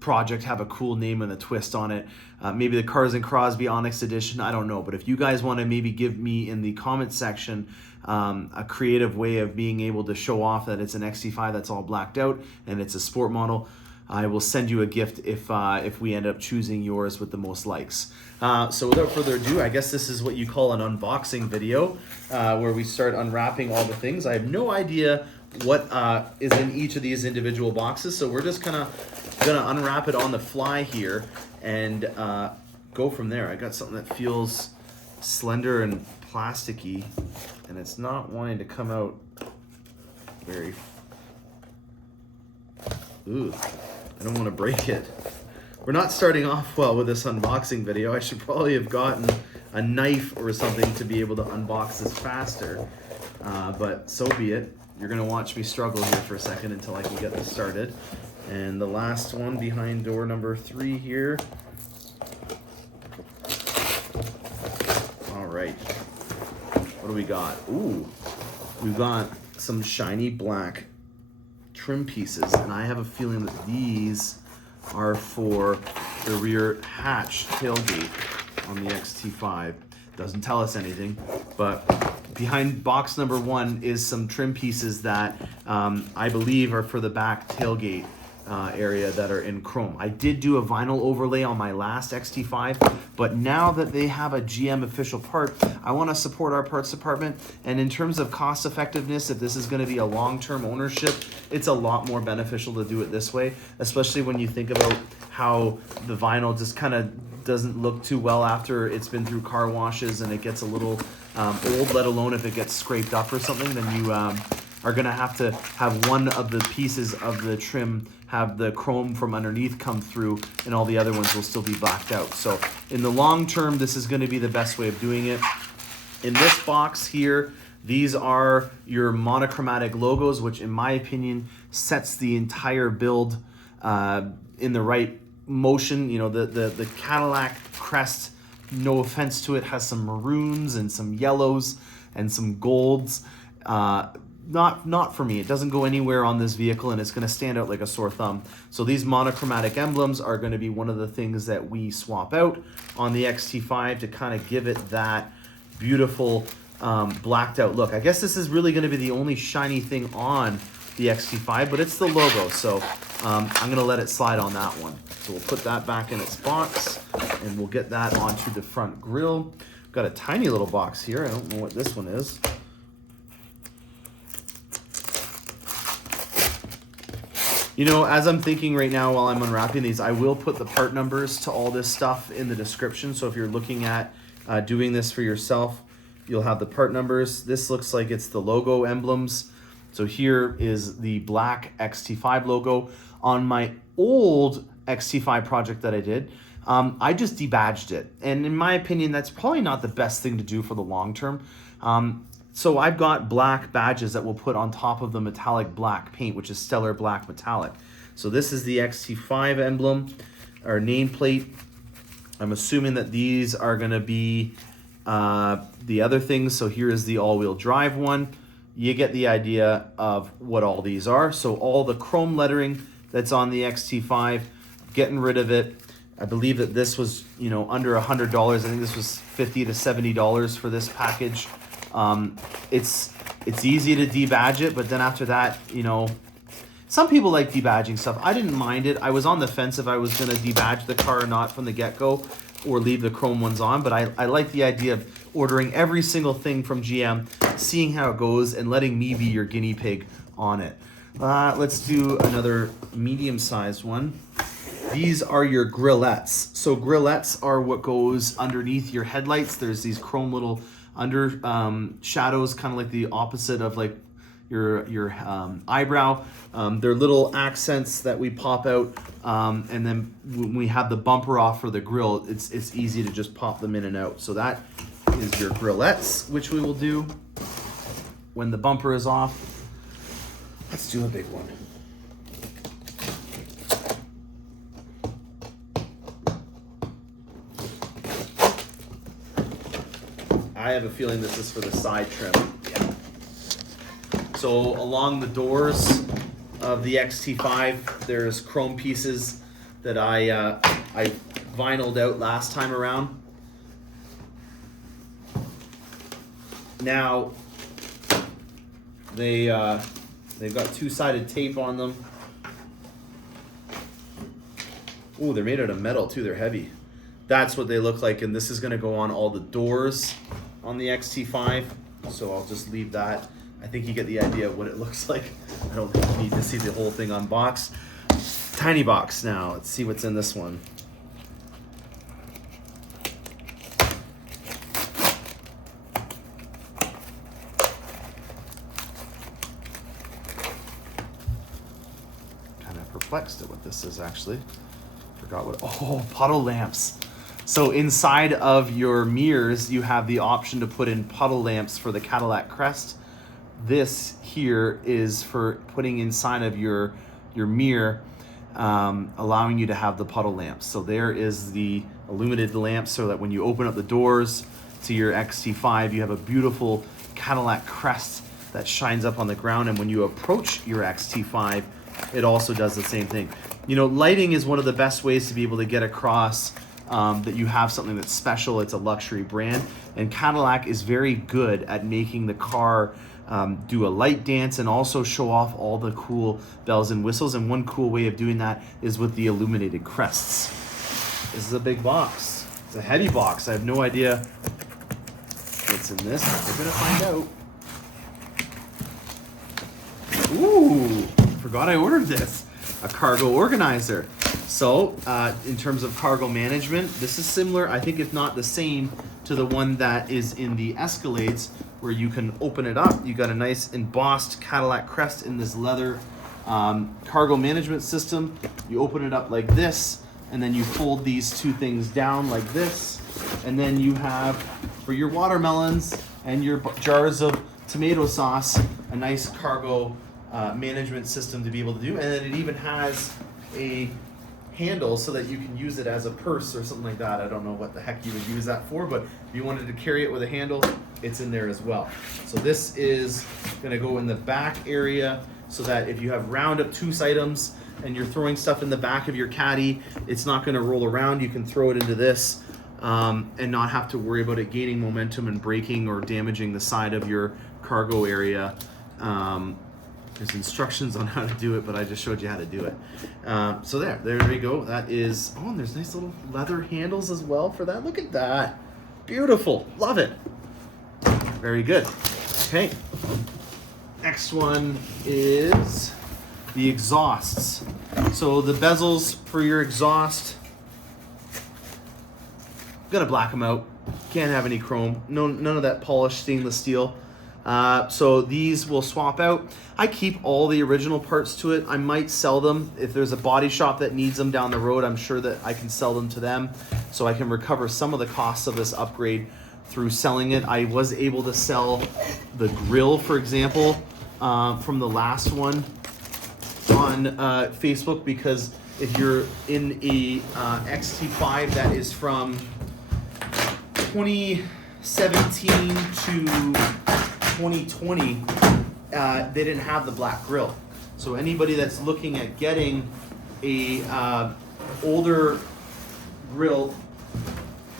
project have a cool name and a twist on it. Maybe the Cars and Crosby Onyx edition, I don't know. But if you guys want to maybe give me in the comment section a creative way of being able to show off that it's an XT5 that's all blacked out and it's a sport model, I will send you a gift if we end up choosing yours with the most likes. So without further ado, I guess this is what you call an unboxing video, where we start unwrapping all the things. I have no idea what is in each of these individual boxes, so we're just kind of gonna unwrap it on the fly here and go from there. I got something that feels slender and plasticky, and it's not wanting to come out very... Ooh, I don't want to break it. We're not starting off well with this unboxing video. I should probably have gotten a knife or something to be able to unbox this faster, but so be it. You're gonna watch me struggle here for a second until I can get this started. And the last one behind door number 3 here. All right, what do we got? Ooh, we've got some shiny black trim pieces, and I have a feeling that these are for the rear hatch tailgate on the XT5. Doesn't tell us anything, but behind box number 1 is some trim pieces that I believe are for the back tailgate area that are in chrome. I did do a vinyl overlay on my last XT5, but now that they have a GM official part, I want to support our parts department. And in terms of cost effectiveness, if this is going to be a long-term ownership, it's a lot more beneficial to do it this way, especially when you think about how the vinyl just kind of doesn't look too well after it's been through car washes and it gets a little old, let alone if it gets scraped up or something. Then you are going to have one of the pieces of the trim have the chrome from underneath come through, and all the other ones will still be blacked out. So in the long term, this is going to be the best way of doing it. In this box here, these are your monochromatic logos, which in my opinion sets the entire build in the right motion. You know, the Cadillac crest, no offense to it, has some maroons and some yellows and some golds. Not for me. It doesn't go anywhere on this vehicle, and it's going to stand out like a sore thumb. So these monochromatic emblems are going to be one of the things that we swap out on the XT5 to kind of give it that beautiful blacked out look. I guess this is really going to be the only shiny thing on the XT5, but it's the logo, so I'm going to let it slide on that one. So we'll put that back in its box, and we'll get that onto the front grille. Got a tiny little box here. I don't know what this one is. You know, as I'm thinking right now while I'm unwrapping these, I will put the part numbers to all this stuff in the description. So if you're looking at doing this for yourself, you'll have the part numbers. This looks like it's the logo emblems. So here is the black XT5 logo. On my old XT5 project that I did, I just debadged it. And in my opinion, that's probably not the best thing to do for the long term. So I've got black badges that we'll put on top of the metallic black paint, which is stellar black metallic. So this is the XT5 emblem, or nameplate. I'm assuming that these are going to be the other things. So here is the all-wheel drive one. You get the idea of what all these are. So all the chrome lettering that's on the XT5, getting rid of it. I believe that this was, you know, under $100. I think this was $50 to $70 for this package. It's easy to debadge it, but then after that, you know, some people like debadging stuff. I didn't mind it. I was on the fence if I was going to debadge the car or not from the get-go, or leave the chrome ones on, but I like the idea of ordering every single thing from GM, seeing how it goes, and letting me be your guinea pig on it. Let's do another medium-sized one. These are your grillettes. So grillettes are what goes underneath your headlights. There's these chrome little under shadows, kind of like the opposite of like your eyebrow. They're little accents that we pop out, and then when we have the bumper off for the grill, it's easy to just pop them in and out. So that is your grillettes, which we will do when the bumper is off. Let's do a big one. I have a feeling this is for the side trim. Yeah. So along the doors of the XT5, there's chrome pieces that I vinyled out last time around. Now they've got two-sided tape on them. Ooh, they're made out of metal too. They're heavy. That's what they look like, and this is going to go on all the doors on the XT5, so I'll just leave that. I think you get the idea of what it looks like. I don't think you need to see the whole thing unboxed. Tiny box now. Let's see what's in this one. Kind of perplexed at what this is actually. Forgot what, oh, puddle lamps. So inside of your mirrors, you have the option to put in puddle lamps for the Cadillac crest. This here is for putting inside of your mirror, allowing you to have the puddle lamps. So there is the illuminated lamp, so that when you open up the doors to your XT5, you have a beautiful Cadillac crest that shines up on the ground. And when you approach your XT5, it also does the same thing. You know, lighting is one of the best ways to be able to get across that you have something that's special. It's a luxury brand, and Cadillac is very good at making the car do a light dance and also show off all the cool bells and whistles. And one cool way of doing that is with the illuminated crests. This is a big box. It's a heavy box. I have no idea what's in this. We're gonna find out. Ooh, forgot I ordered this. A cargo organizer. So in terms of cargo management, this is similar, I think if not the same, to the one that is in the Escalades, where you can open it up. You got a nice embossed Cadillac crest in this leather cargo management system. You open it up like this, and then you fold these two things down like this, and then you have, for your watermelons and your jars of tomato sauce, a nice cargo management system to be able to do. And then it even has a handle so that you can use it as a purse or something like that. I don't know what the heck you would use that for, but if you wanted to carry it with a handle, it's in there as well. So this is gonna go in the back area so that if you have roundup tooth items and you're throwing stuff in the back of your caddy, it's not gonna roll around. You can throw it into this and not have to worry about it gaining momentum and breaking or damaging the side of your cargo area. There's instructions on how to do it, but I just showed you how to do it. So there we go. That is, oh, and there's nice little leather handles as well for that. Look at that. Beautiful. Love it. Very good. Okay. Next one is the exhausts. So the bezels for your exhaust, gonna black them out. Can't have any chrome. No, none of that polished stainless steel. So these will swap out. I keep all the original parts to it. I might sell them. If there's a body shop that needs them down the road, I'm sure that I can sell them to them, so I can recover some of the costs of this upgrade through selling it. I was able to sell the grill, for example, from the last one on Facebook, because if you're in a XT5 that is from 2017 to 2020, they didn't have the black grill. So anybody that's looking at getting a older grill,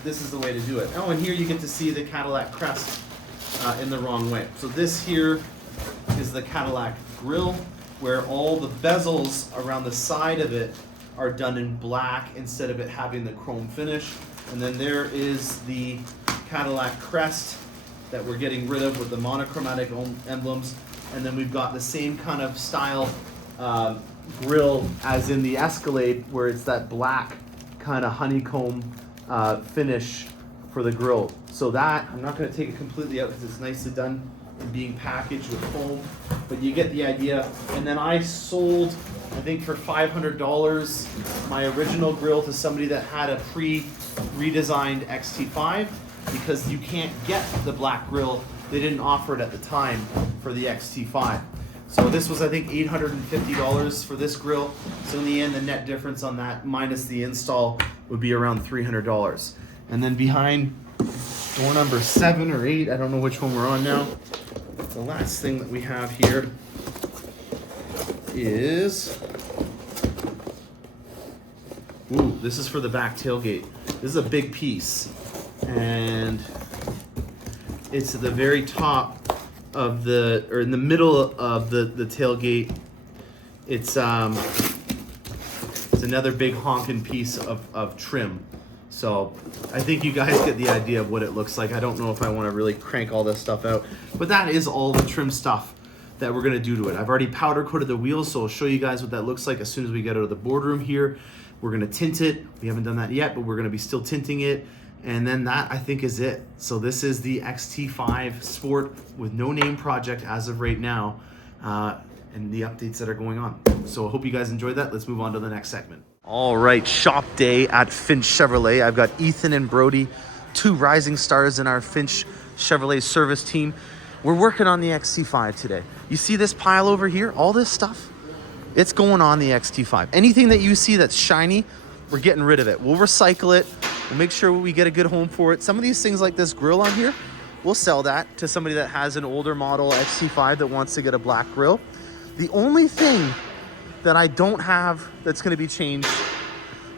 this is the way to do it. Oh, and here you get to see the Cadillac crest in the wrong way. So this here is the Cadillac grill, where all the bezels around the side of it are done in black instead of it having the chrome finish. And then there is the Cadillac crest that we're getting rid of with the monochromatic emblems. And then we've got the same kind of style grill as in the Escalade, where it's that black kind of honeycomb finish for the grill. So that, I'm not gonna take it completely out because it's nicely done and being packaged with foam, but you get the idea. And then I sold, I think for $500, my original grill to somebody that had a pre-redesigned XT5, because you can't get the black grill. They didn't offer it at the time for the XT5. So this was, I think, $850 for this grill. So in the end, the net difference on that minus the install would be around $300. And then behind door number 7 or 8, I don't know which one we're on now, the last thing that we have here is, ooh, this is for the back tailgate. This is a big piece, and it's at the very top of the, or in the middle of the tailgate. It's another big honking piece of trim. So I think you guys get the idea of what it looks like. I don't know if I want to really crank all this stuff out, but that is all the trim stuff that we're going to do to it. I've already powder coated the wheels, so I'll show you guys what that looks like as soon as we get out of the boardroom here. We're going to tint it. We haven't done that yet, but we're going to be still tinting it. And then that, I think, is it. So this is the XT5 Sport with no name project as of right now, and the updates that are going on. So I hope you guys enjoyed that. Let's move on to the next segment. All right, shop day at Finch Chevrolet. I've got Ethan and Brody, 2 rising stars in our Finch Chevrolet service team. We're working on the XT5 today. You see this pile over here? All this stuff? It's going on the XT5. Anything that you see that's shiny, we're getting rid of it. We'll recycle it. We'll make sure we get a good home for it. Some of these things like this grill on here, we'll sell that to somebody that has an older model XT5 that wants to get a black grill. The only thing that I don't have that's going to be changed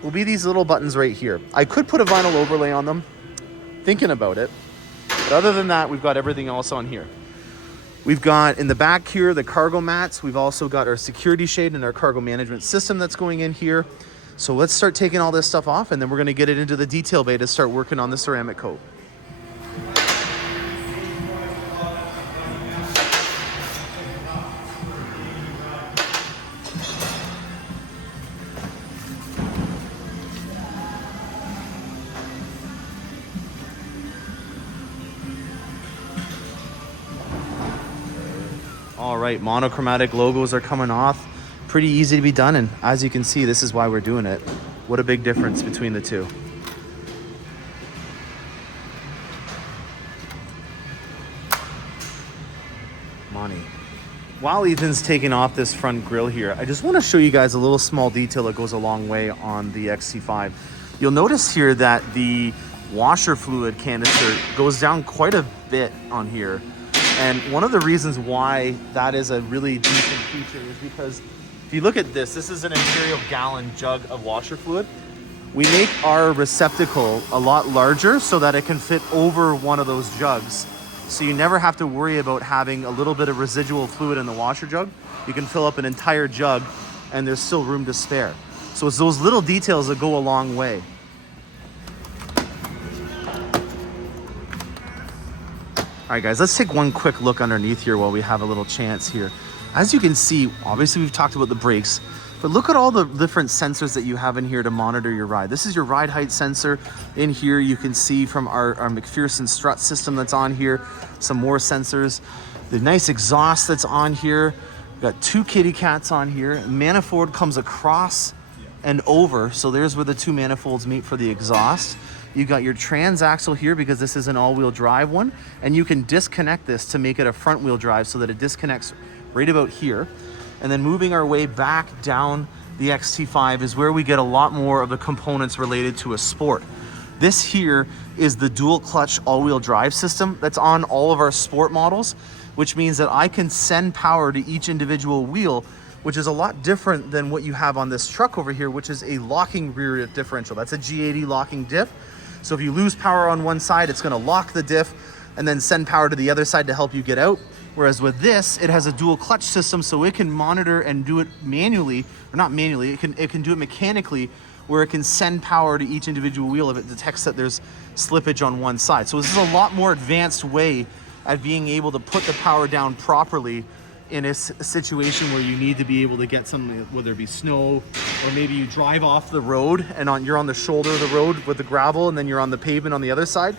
will be these little buttons right here. I could put a vinyl overlay on them, thinking about it. But other than that, we've got everything else on here. We've got in the back here, the cargo mats. We've also got our security shade and our cargo management system that's going in here. So let's start taking all this stuff off, and then we're gonna get it into the detail bay to start working on the ceramic coat. All right, monochromatic logos are coming off. Pretty easy to be done, and as you can see, this is why we're doing it. What a big difference between the two. Money. While Ethan's taking off this front grille here, I just want to show you guys a little small detail that goes a long way on the XT5. You'll notice here that the washer fluid canister goes down quite a bit on here. And one of the reasons why that is a really decent feature is because if you look at this, this is an imperial gallon jug of washer fluid. We make our receptacle a lot larger so that it can fit over one of those jugs. So you never have to worry about having a little bit of residual fluid in the washer jug. You can fill up an entire jug and there's still room to spare. So it's those little details that go a long way. All right, guys, let's take one quick look underneath here while we have a little chance here. As you can see, obviously we've talked about the brakes, but look at all the different sensors that you have in here to monitor your ride. This is your ride height sensor. In here, you can see from our McPherson strut system that's on here, some more sensors. The nice exhaust that's on here. We've got two kitty cats on here. Manifold comes across and over, so there's where the two manifolds meet for the exhaust. You got your transaxle here because this is an all-wheel drive one, and you can disconnect this to make it a front-wheel drive so that it disconnects right about here. And then moving our way back down the XT5 is where we get a lot more of the components related to a sport. This here is the dual clutch all-wheel drive system that's on all of our sport models, which means that I can send power to each individual wheel, which is a lot different than what you have on this truck over here, which is a locking rear differential. That's a G80 locking diff. So if you lose power on one side, it's gonna lock the diff and then send power to the other side to help you get out. Whereas with this, it has a dual clutch system, so it can monitor and do it manually, or not manually, it can do it mechanically, where it can send power to each individual wheel if it detects that there's slippage on one side. So this is a lot more advanced way at being able to put the power down properly in a situation where you need to be able to get something, whether it be snow, or maybe you drive off the road and you're on the shoulder of the road with the gravel and then you're on the pavement on the other side.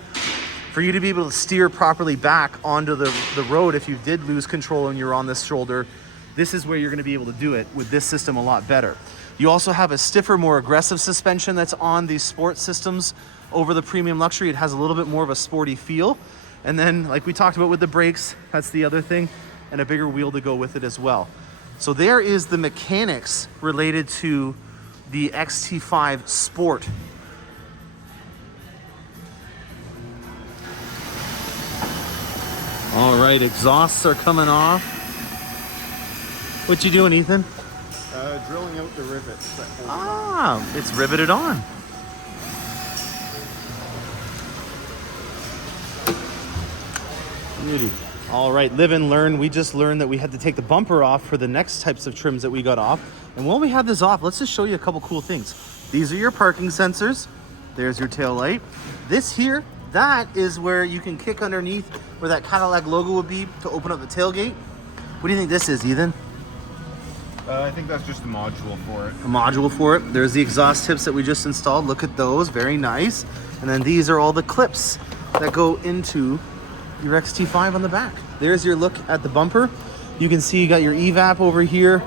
For you to be able to steer properly back onto the road if you did lose control and you're on this shoulder, this is where you're gonna be able to do it with this system a lot better. You also have a stiffer, more aggressive suspension that's on these sport systems over the premium luxury. It has a little bit more of a sporty feel. And then, like we talked about with the brakes, that's the other thing, and a bigger wheel to go with it as well. So there is the mechanics related to the XT5 Sport. All right, exhausts are coming off. What you doing, Ethan? Drilling out the rivets. It's riveted on. Beauty. All right, live and learn. We just learned that we had to take the bumper off for the next types of trims that we got off. And while we have this off, let's just show you a couple cool things. These are your parking sensors. There's your tail light. This here, that is where you can kick underneath where that Cadillac logo would be to open up the tailgate. What do you think this is, Ethan? I think that's just a module for it. A module for it. There's the exhaust tips that we just installed. Look at those, very nice. And then these are all the clips that go into your XT5 on the back. There's your look at the bumper. You can see you got your evap over here.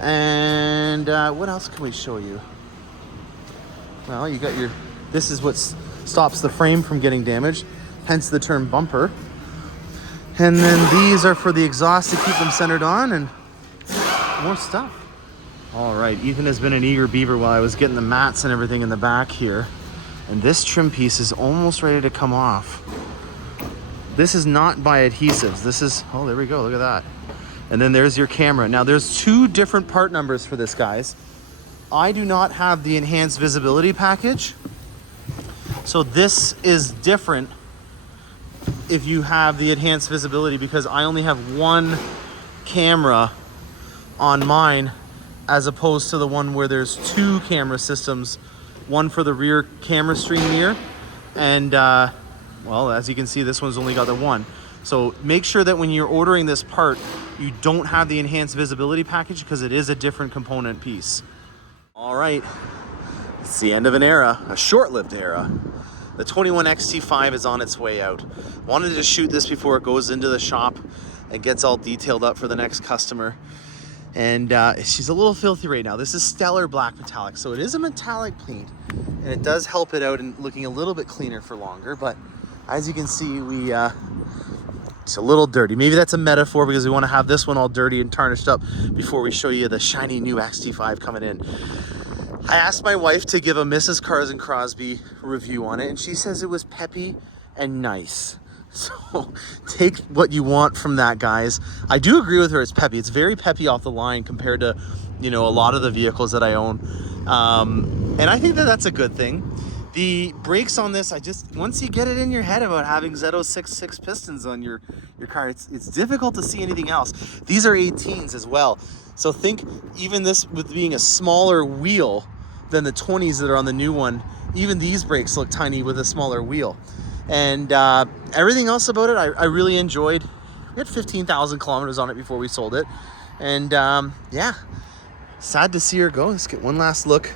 And what else can we show you? Well, you got your, this is what stops the frame from getting damaged, hence the term bumper. And then these are for the exhaust to keep them centered on, and more stuff. All right, Ethan has been an eager beaver while I was getting the mats and everything in the back here. And this trim piece is almost ready to come off. This is not by adhesives. This is, oh, there we go, look at that. And then there's your camera. Now there's two different part numbers for this, guys. I do not have the enhanced visibility package. So this is different if you have the enhanced visibility, because I only have one camera on mine as opposed to the one where there's two camera systems, one for the rear camera stream mirror, and well, as you can see, this one's only got the one. So make sure that when you're ordering this part, you don't have the enhanced visibility package, because it is a different component piece. All right, it's the end of an era, a short-lived era. The 21 XT5 is on its way out. Wanted to shoot this before it goes into the shop and gets all detailed up for the next customer. And she's a little filthy right now. This is stellar black metallic, so it is a metallic paint, and it does help it out in looking a little bit cleaner for longer. But as you can see, it's a little dirty. Maybe that's a metaphor, because we want to have this one all dirty and tarnished up before we show you the shiny new XT5 coming in. I asked my wife to give a Mrs. Cars and Crosby review on it, and she says it was peppy and nice. So take what you want from that, guys. I do agree with her, it's peppy. It's very peppy off the line compared to, you know, a lot of the vehicles that I own. And I think that that's a good thing. The brakes on this, once you get it in your head about having Z066 pistons on your car, it's difficult to see anything else. These are 18s as well. So think, even this with being a smaller wheel than the 20s that are on the new one, even these brakes look tiny with a smaller wheel. And everything else about it, I really enjoyed. We had 15,000 kilometers on it before we sold it. And yeah, sad to see her go. Let's get one last look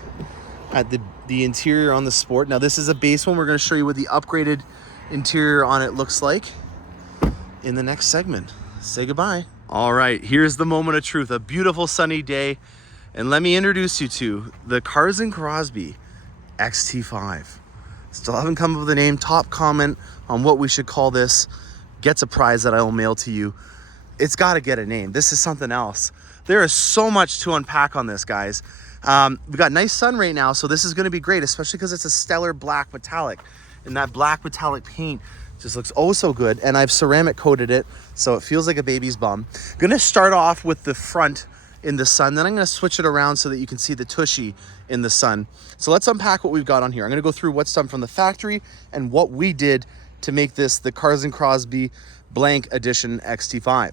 at the interior on the Sport. Now this is a base one. We're going to show you what the upgraded interior on it looks like in the next segment. Say goodbye. All right, here's the moment of truth. A beautiful sunny day, and let me introduce you to the Cars and Crosby XT5. Still haven't come up with a name. Top comment on what we should call this gets a prize that I will mail to you. It's got to get a name. This is something else. There is so much to unpack on this, guys. We've got nice sun right now, so this is going to be great, especially because it's a stellar black metallic, and that black metallic paint just looks oh so good. And I've ceramic coated it, so it feels like a baby's bum. Gonna start off with the front in the sun, then I'm gonna switch it around so that you can see the tushy in the sun. So let's unpack what we've got on here. I'm gonna go through what's done from the factory and what we did to make this the Cars and Crosby Blank Edition XT5.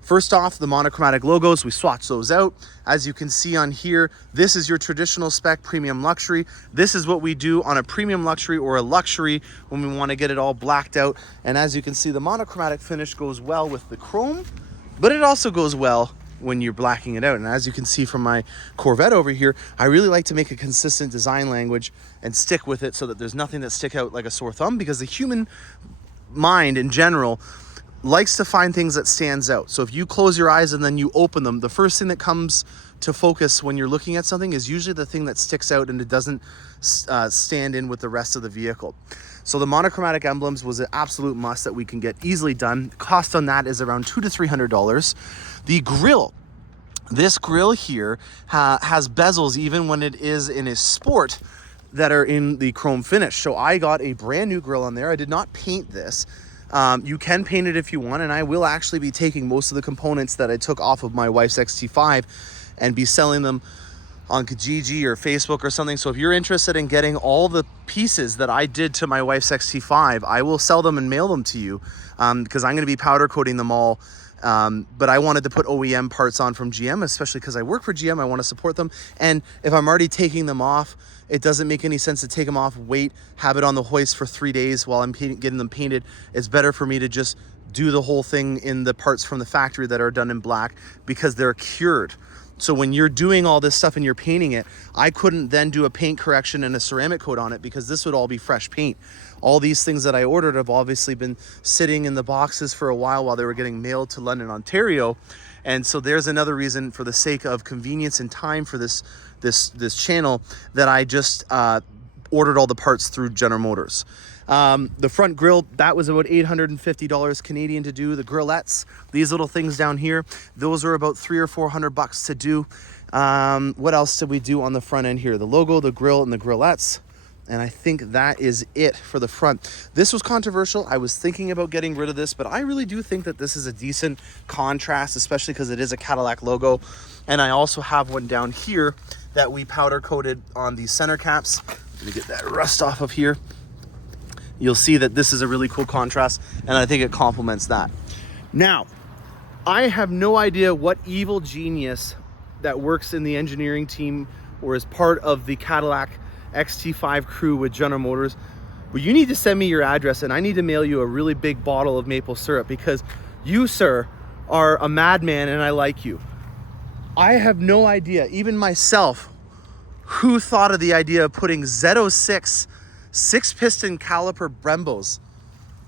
First off, the monochromatic logos, we swatched those out. As you can see on here, this is your traditional spec premium luxury. This is what we do on a premium luxury or a luxury when we want to get it all blacked out. And as you can see, the monochromatic finish goes well with the chrome, but it also goes well when you're blacking it out. And as you can see from my Corvette over here, I really like to make a consistent design language and stick with it so that there's nothing that stick out like a sore thumb, because the human mind in general likes to find things that stands out. So if you close your eyes and then you open them, the first thing that comes to focus when you're looking at something is usually the thing that sticks out and it doesn't stand in with the rest of the vehicle. So the monochromatic emblems was an absolute must that we can get easily done. The cost on that is around $200 to $300. The grille, this grille here has bezels even when it is in a Sport that are in the chrome finish. So I got a brand new grille on there. I did not paint this. You can paint it if you want, and I will actually be taking most of the components that I took off of my wife's XT5 and be selling them on Kijiji or Facebook or something. So if you're interested in getting all the pieces that I did to my wife's XT5, I will sell them and mail them to you, because I'm going to be powder coating them all. But I wanted to put OEM parts on from GM, especially because I work for GM. I want to support them. And if I'm already taking them off, it doesn't make any sense to take them off, wait, have it on the hoist for 3 days while I'm getting them painted. It's better for me to just do the whole thing in the parts from the factory that are done in black, because they're cured. So when you're doing all this stuff and you're painting it, I couldn't then do a paint correction and a ceramic coat on it, because this would all be fresh paint. All these things that I ordered have obviously been sitting in the boxes for a while they were getting mailed to London, Ontario. And so there's another reason, for the sake of convenience and time for this channel, that I just ordered all the parts through General Motors. The front grille, that was about $850 Canadian to do. The grillettes, these little things down here, those are about $300 or $400 to do. What else did we do on the front end here? The logo, the grille, and the grillettes. And I think that is it for the front. This was controversial. I was thinking about getting rid of this, but I really do think that this is a decent contrast, especially because it is a Cadillac logo. And I also have one down here that we powder coated on the center caps. Let me get that rust off of here. You'll see that this is a really cool contrast, and I think it complements that. Now, I have no idea what evil genius that works in the engineering team or is part of the Cadillac XT5 crew with General Motors, but you need to send me your address and I need to mail you a really big bottle of maple syrup, because you, sir, are a madman and I like you. I have no idea, even myself, who thought of the idea of putting Z06 6-piston caliper Brembos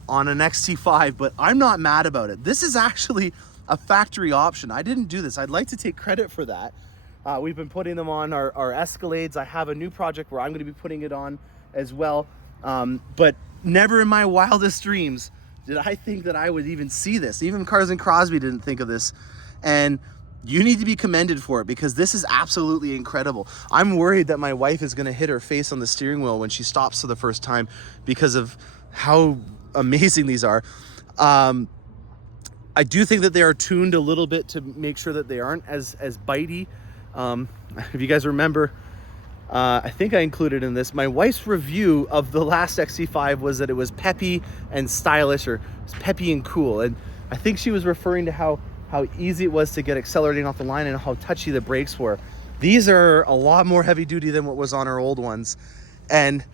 on an XT5, but I'm not mad about it. This is actually a factory option. I didn't do this. I'd like to take credit for that. We've been putting them on our Escalades. I have a new project where I'm going to be putting it on as well. But never in my wildest dreams did I think that I would even see this. Even Cars and Crosbie didn't think of this. And you need to be commended for it, because this is absolutely incredible. I'm worried that my wife is going to hit her face on the steering wheel when she stops for the first time because of how amazing these are. I do think that they are tuned a little bit to make sure that they aren't as bitey. If you guys remember, I think I included in this, my wife's review of the last XT5 was that it was peppy and stylish, or peppy and cool. And I think she was referring to how easy it was to get accelerating off the line and how touchy the brakes were. These are a lot more heavy duty than what was on our old ones. And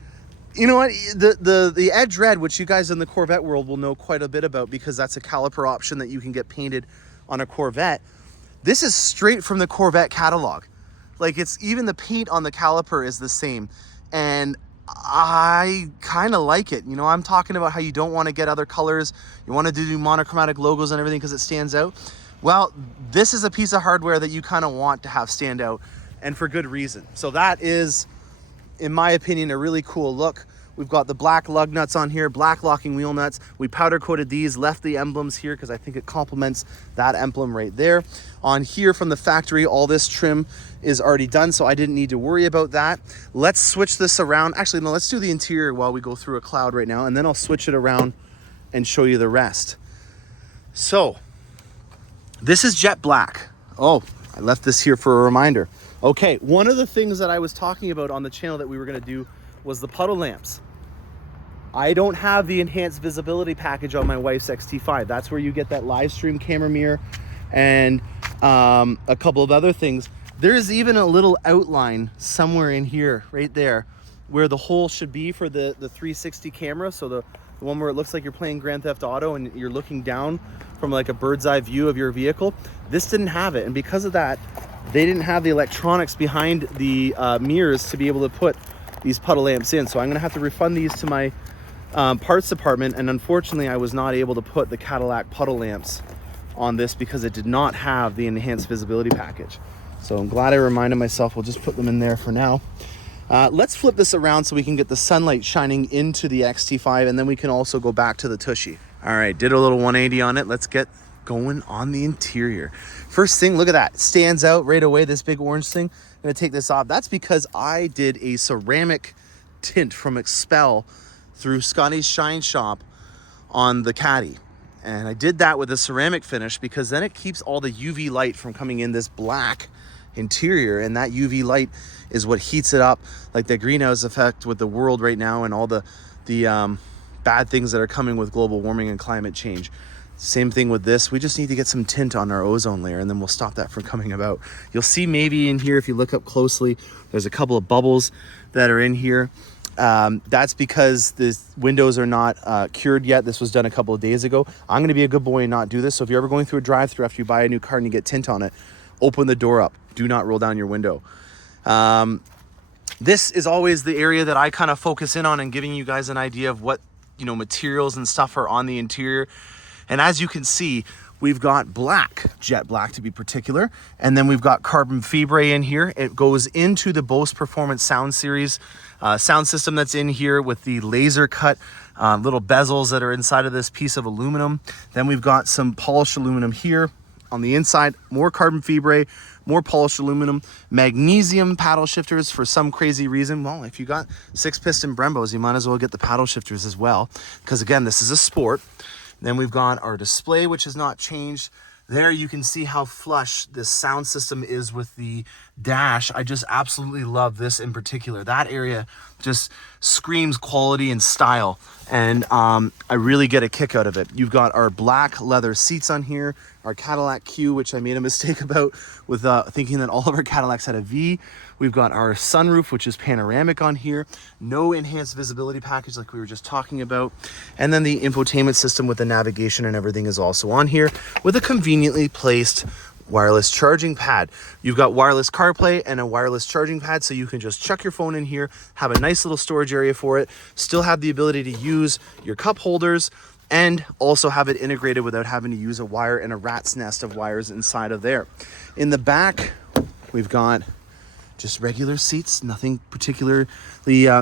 you know what, the Edge Red, which you guys in the Corvette world will know quite a bit about, because that's a caliper option that you can get painted on a Corvette. This is straight from the Corvette catalog. Like, it's even the paint on the caliper is the same. And I kind of like it. You know, I'm talking about how you don't want to get other colors. You want to do monochromatic logos and everything because it stands out. Well, this is a piece of hardware that you kind of want to have stand out, and for good reason. So that is, in my opinion, a really cool look. We've got the black lug nuts on here, black locking wheel nuts. We powder coated these, left the emblems here because I think it complements that emblem right there. On here from the factory, all this trim is already done, so I didn't need to worry about that. Let's switch this around. Actually, no, let's do the interior while we go through a cloud right now, and then I'll switch it around and show you the rest. So, this is jet black. Oh, I left this here for a reminder. Okay, one of the things that I was talking about on the channel that we were gonna do was the puddle lamps. I don't have the enhanced visibility package on my wife's XT5. That's where you get that live stream camera mirror and a couple of other things. There's even a little outline somewhere in here, right there, where the hole should be for the 360 camera. So the one where it looks like you're playing Grand Theft Auto and you're looking down from like a bird's eye view of your vehicle. This didn't have it, and because of that, they didn't have the electronics behind the mirrors to be able to put these puddle lamps in. So I'm gonna have to refund these to my parts department, and unfortunately I was not able to put the Cadillac puddle lamps on this because it did not have the enhanced visibility package. So I'm glad I reminded myself. We'll just put them in there for now. Let's flip this around so we can get the sunlight shining into the XT5, and then we can also go back to the Tushy. All right, did a little 180 on it. Let's get going on the interior. First thing, look at that. It stands out right away, this big orange thing. I'm gonna take this off. That's because I did a ceramic tint from Expel through Scotty's Shine Shop on the Caddy. And I did that with a ceramic finish because then it keeps all the UV light from coming in this black interior, and that UV light is what heats it up, like the greenhouse effect with the world right now and all the bad things that are coming with global warming and climate change. Same thing with this. We just need to get some tint on our ozone layer, and then we'll stop that from coming about. You'll see maybe in here, if you look up closely, there's a couple of bubbles that are in here. That's because the windows are not cured yet. This was done a couple of days ago. I'm going to be a good boy and not do this. So if you're ever going through a drive-thru after you buy a new car and you get tint on it, open the door up. Do not roll down your window. This is always the area that I kind of focus in on and giving you guys an idea of what, you know, materials and stuff are on the interior. And as you can see, we've got black, jet black to be particular, and then we've got carbon fibre in here. It goes into the Bose Performance Sound Series sound system that's in here with the laser cut little bezels that are inside of this piece of aluminum. Then we've got some polished aluminum here. On the inside, more carbon fibre, more polished aluminum, magnesium paddle shifters for some crazy reason. Well, if you got 6-piston Brembos, you might as well get the paddle shifters as well, because again, this is a sport. Then we've got our display, which has not changed. There you can see how flush this sound system is with the dash. I just absolutely love this in particular. That area just screams quality and style, and I really get a kick out of it. You've got our black leather seats on here, our Cadillac Q, which I made a mistake about with thinking that all of our Cadillacs had a V. We've got our sunroof, which is panoramic on here. No enhanced visibility package like we were just talking about. And then the infotainment system with the navigation and everything is also on here with a conveniently placed wireless charging pad. You've got wireless CarPlay and a wireless charging pad, so you can just chuck your phone in here, have a nice little storage area for it, still have the ability to use your cup holders, and also have it integrated without having to use a wire and a rat's nest of wires inside of there. In the back, we've got just regular seats, nothing particularly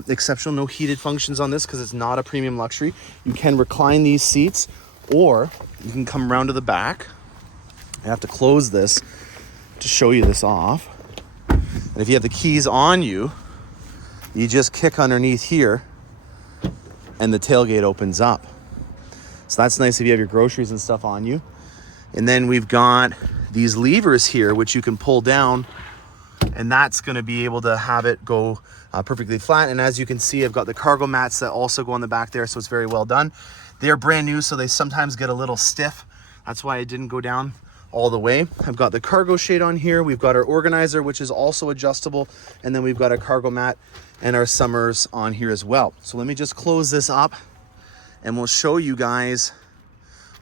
exceptional, no heated functions on this because it's not a premium luxury. You can recline these seats, or you can come around to the back. I have to close this to show you this off. And if you have the keys on you, you just kick underneath here and the tailgate opens up. So that's nice if you have your groceries and stuff on you. And then we've got these levers here, which you can pull down, and that's going to be able to have it go perfectly flat. And as you can see, I've got the cargo mats that also go on the back there, so it's very well done. They're brand new, so they sometimes get a little stiff. That's why it didn't go down all the way. I've got the cargo shade on here. We've got our organizer, which is also adjustable. And then we've got a cargo mat and our summers on here as well. So let me just close this up and we'll show you guys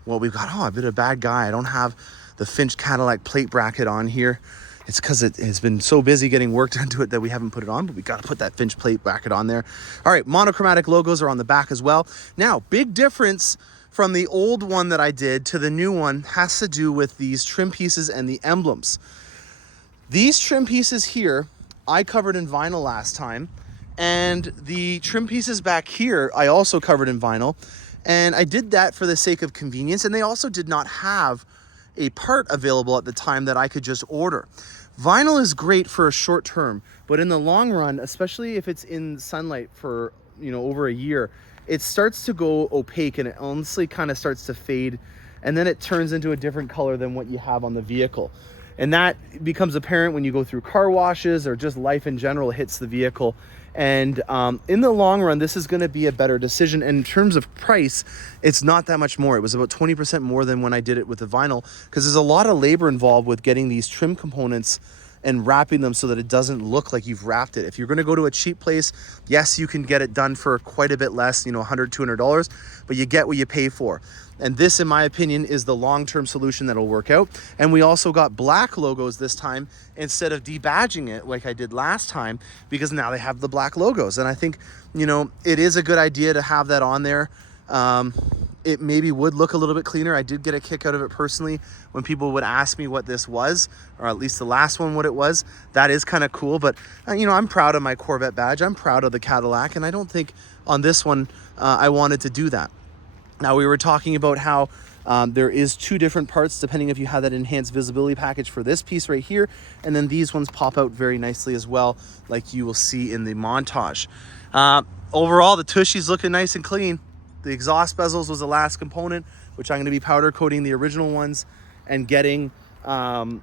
what we've got. Oh, I've been a bad guy. I don't have the Finch Cadillac plate bracket on here. It's because it has been so busy getting work done to it that we haven't put it on, but we got to put that Finch plate bracket on there. All right, monochromatic logos are on the back as well. Now, big difference from the old one that I did to the new one has to do with these trim pieces and the emblems. These trim pieces here, I covered in vinyl last time, and the trim pieces back here, I also covered in vinyl, and I did that for the sake of convenience, and they also did not have a part available at the time that I could just order. Vinyl is great for a short term, but in the long run, especially if it's in sunlight for, over a year, it starts to go opaque and it honestly kind of starts to fade, and then it turns into a different color than what you have on the vehicle. And that becomes apparent when you go through car washes or just life in general hits the vehicle. And in the long run, this is going to be a better decision. And in terms of price, it's not that much more. It was about 20% more than when I did it with the vinyl, because there's a lot of labor involved with getting these trim components and wrapping them so that it doesn't look like you've wrapped it. If you're going to go to a cheap place, yes, you can get it done for quite a bit less, $100, $200, but you get what you pay for. And this, in my opinion, is the long-term solution that'll work out. And we also got black logos this time instead of debadging it like I did last time, because now they have the black logos. And I think, it is a good idea to have that on there. It maybe would look a little bit cleaner. I did get a kick out of it personally when people would ask me what this was, or at least the last one what it was. That is kind of cool, but I'm proud of my Corvette badge. I'm proud of the Cadillac, and I don't think on this one I wanted to do that. Now, we were talking about how there is 2 different parts depending if you have that enhanced visibility package for this piece right here, and then these ones pop out very nicely as well, like you will see in the montage. Overall, the Tushy's looking nice and clean. The exhaust bezels was the last component, which I'm going to be powder coating the original ones and getting on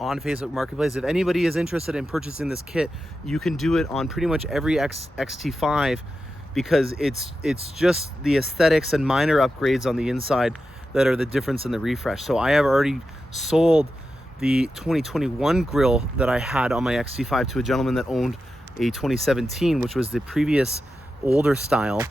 Facebook Marketplace. If anybody is interested in purchasing this kit, you can do it on pretty much every XT5, because it's just the aesthetics and minor upgrades on the inside that are the difference in the refresh. So I have already sold the 2021 grille that I had on my XT5 to a gentleman that owned a 2017, which was the previous older style.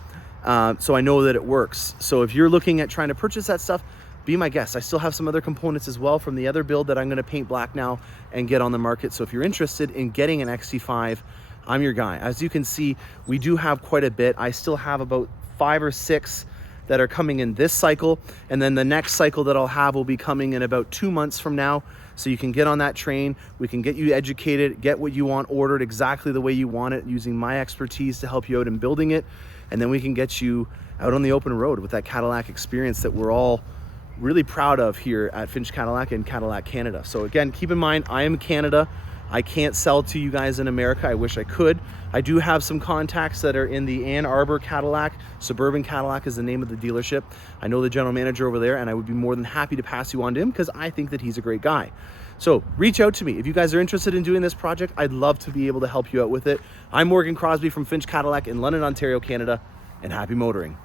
So I know that it works. So if you're looking at trying to purchase that stuff, be my guest. I still have some other components as well from the other build that I'm going to paint black now and get on the market. So if you're interested in getting an XT5, I'm your guy. As you can see, we do have quite a bit. I still have about 5 or 6 that are coming in this cycle, and then the next cycle that I'll have will be coming in about 2 months from now. So you can get on that train. We can get you educated, get what you want ordered exactly the way you want it, using my expertise to help you out in building it. And then we can get you out on the open road with that Cadillac experience that we're all really proud of here at Finch Cadillac and Cadillac Canada. So again, keep in mind, I am Canada. I can't sell to you guys in America. I wish I could. I do have some contacts that are in the Ann Arbor Cadillac. Suburban Cadillac is the name of the dealership. I know the general manager over there, and I would be more than happy to pass you on to him because I think that he's a great guy. So reach out to me. If you guys are interested in doing this project, I'd love to be able to help you out with it. I'm Morgan Crosbie from Finch Cadillac in London, Ontario, Canada, and happy motoring.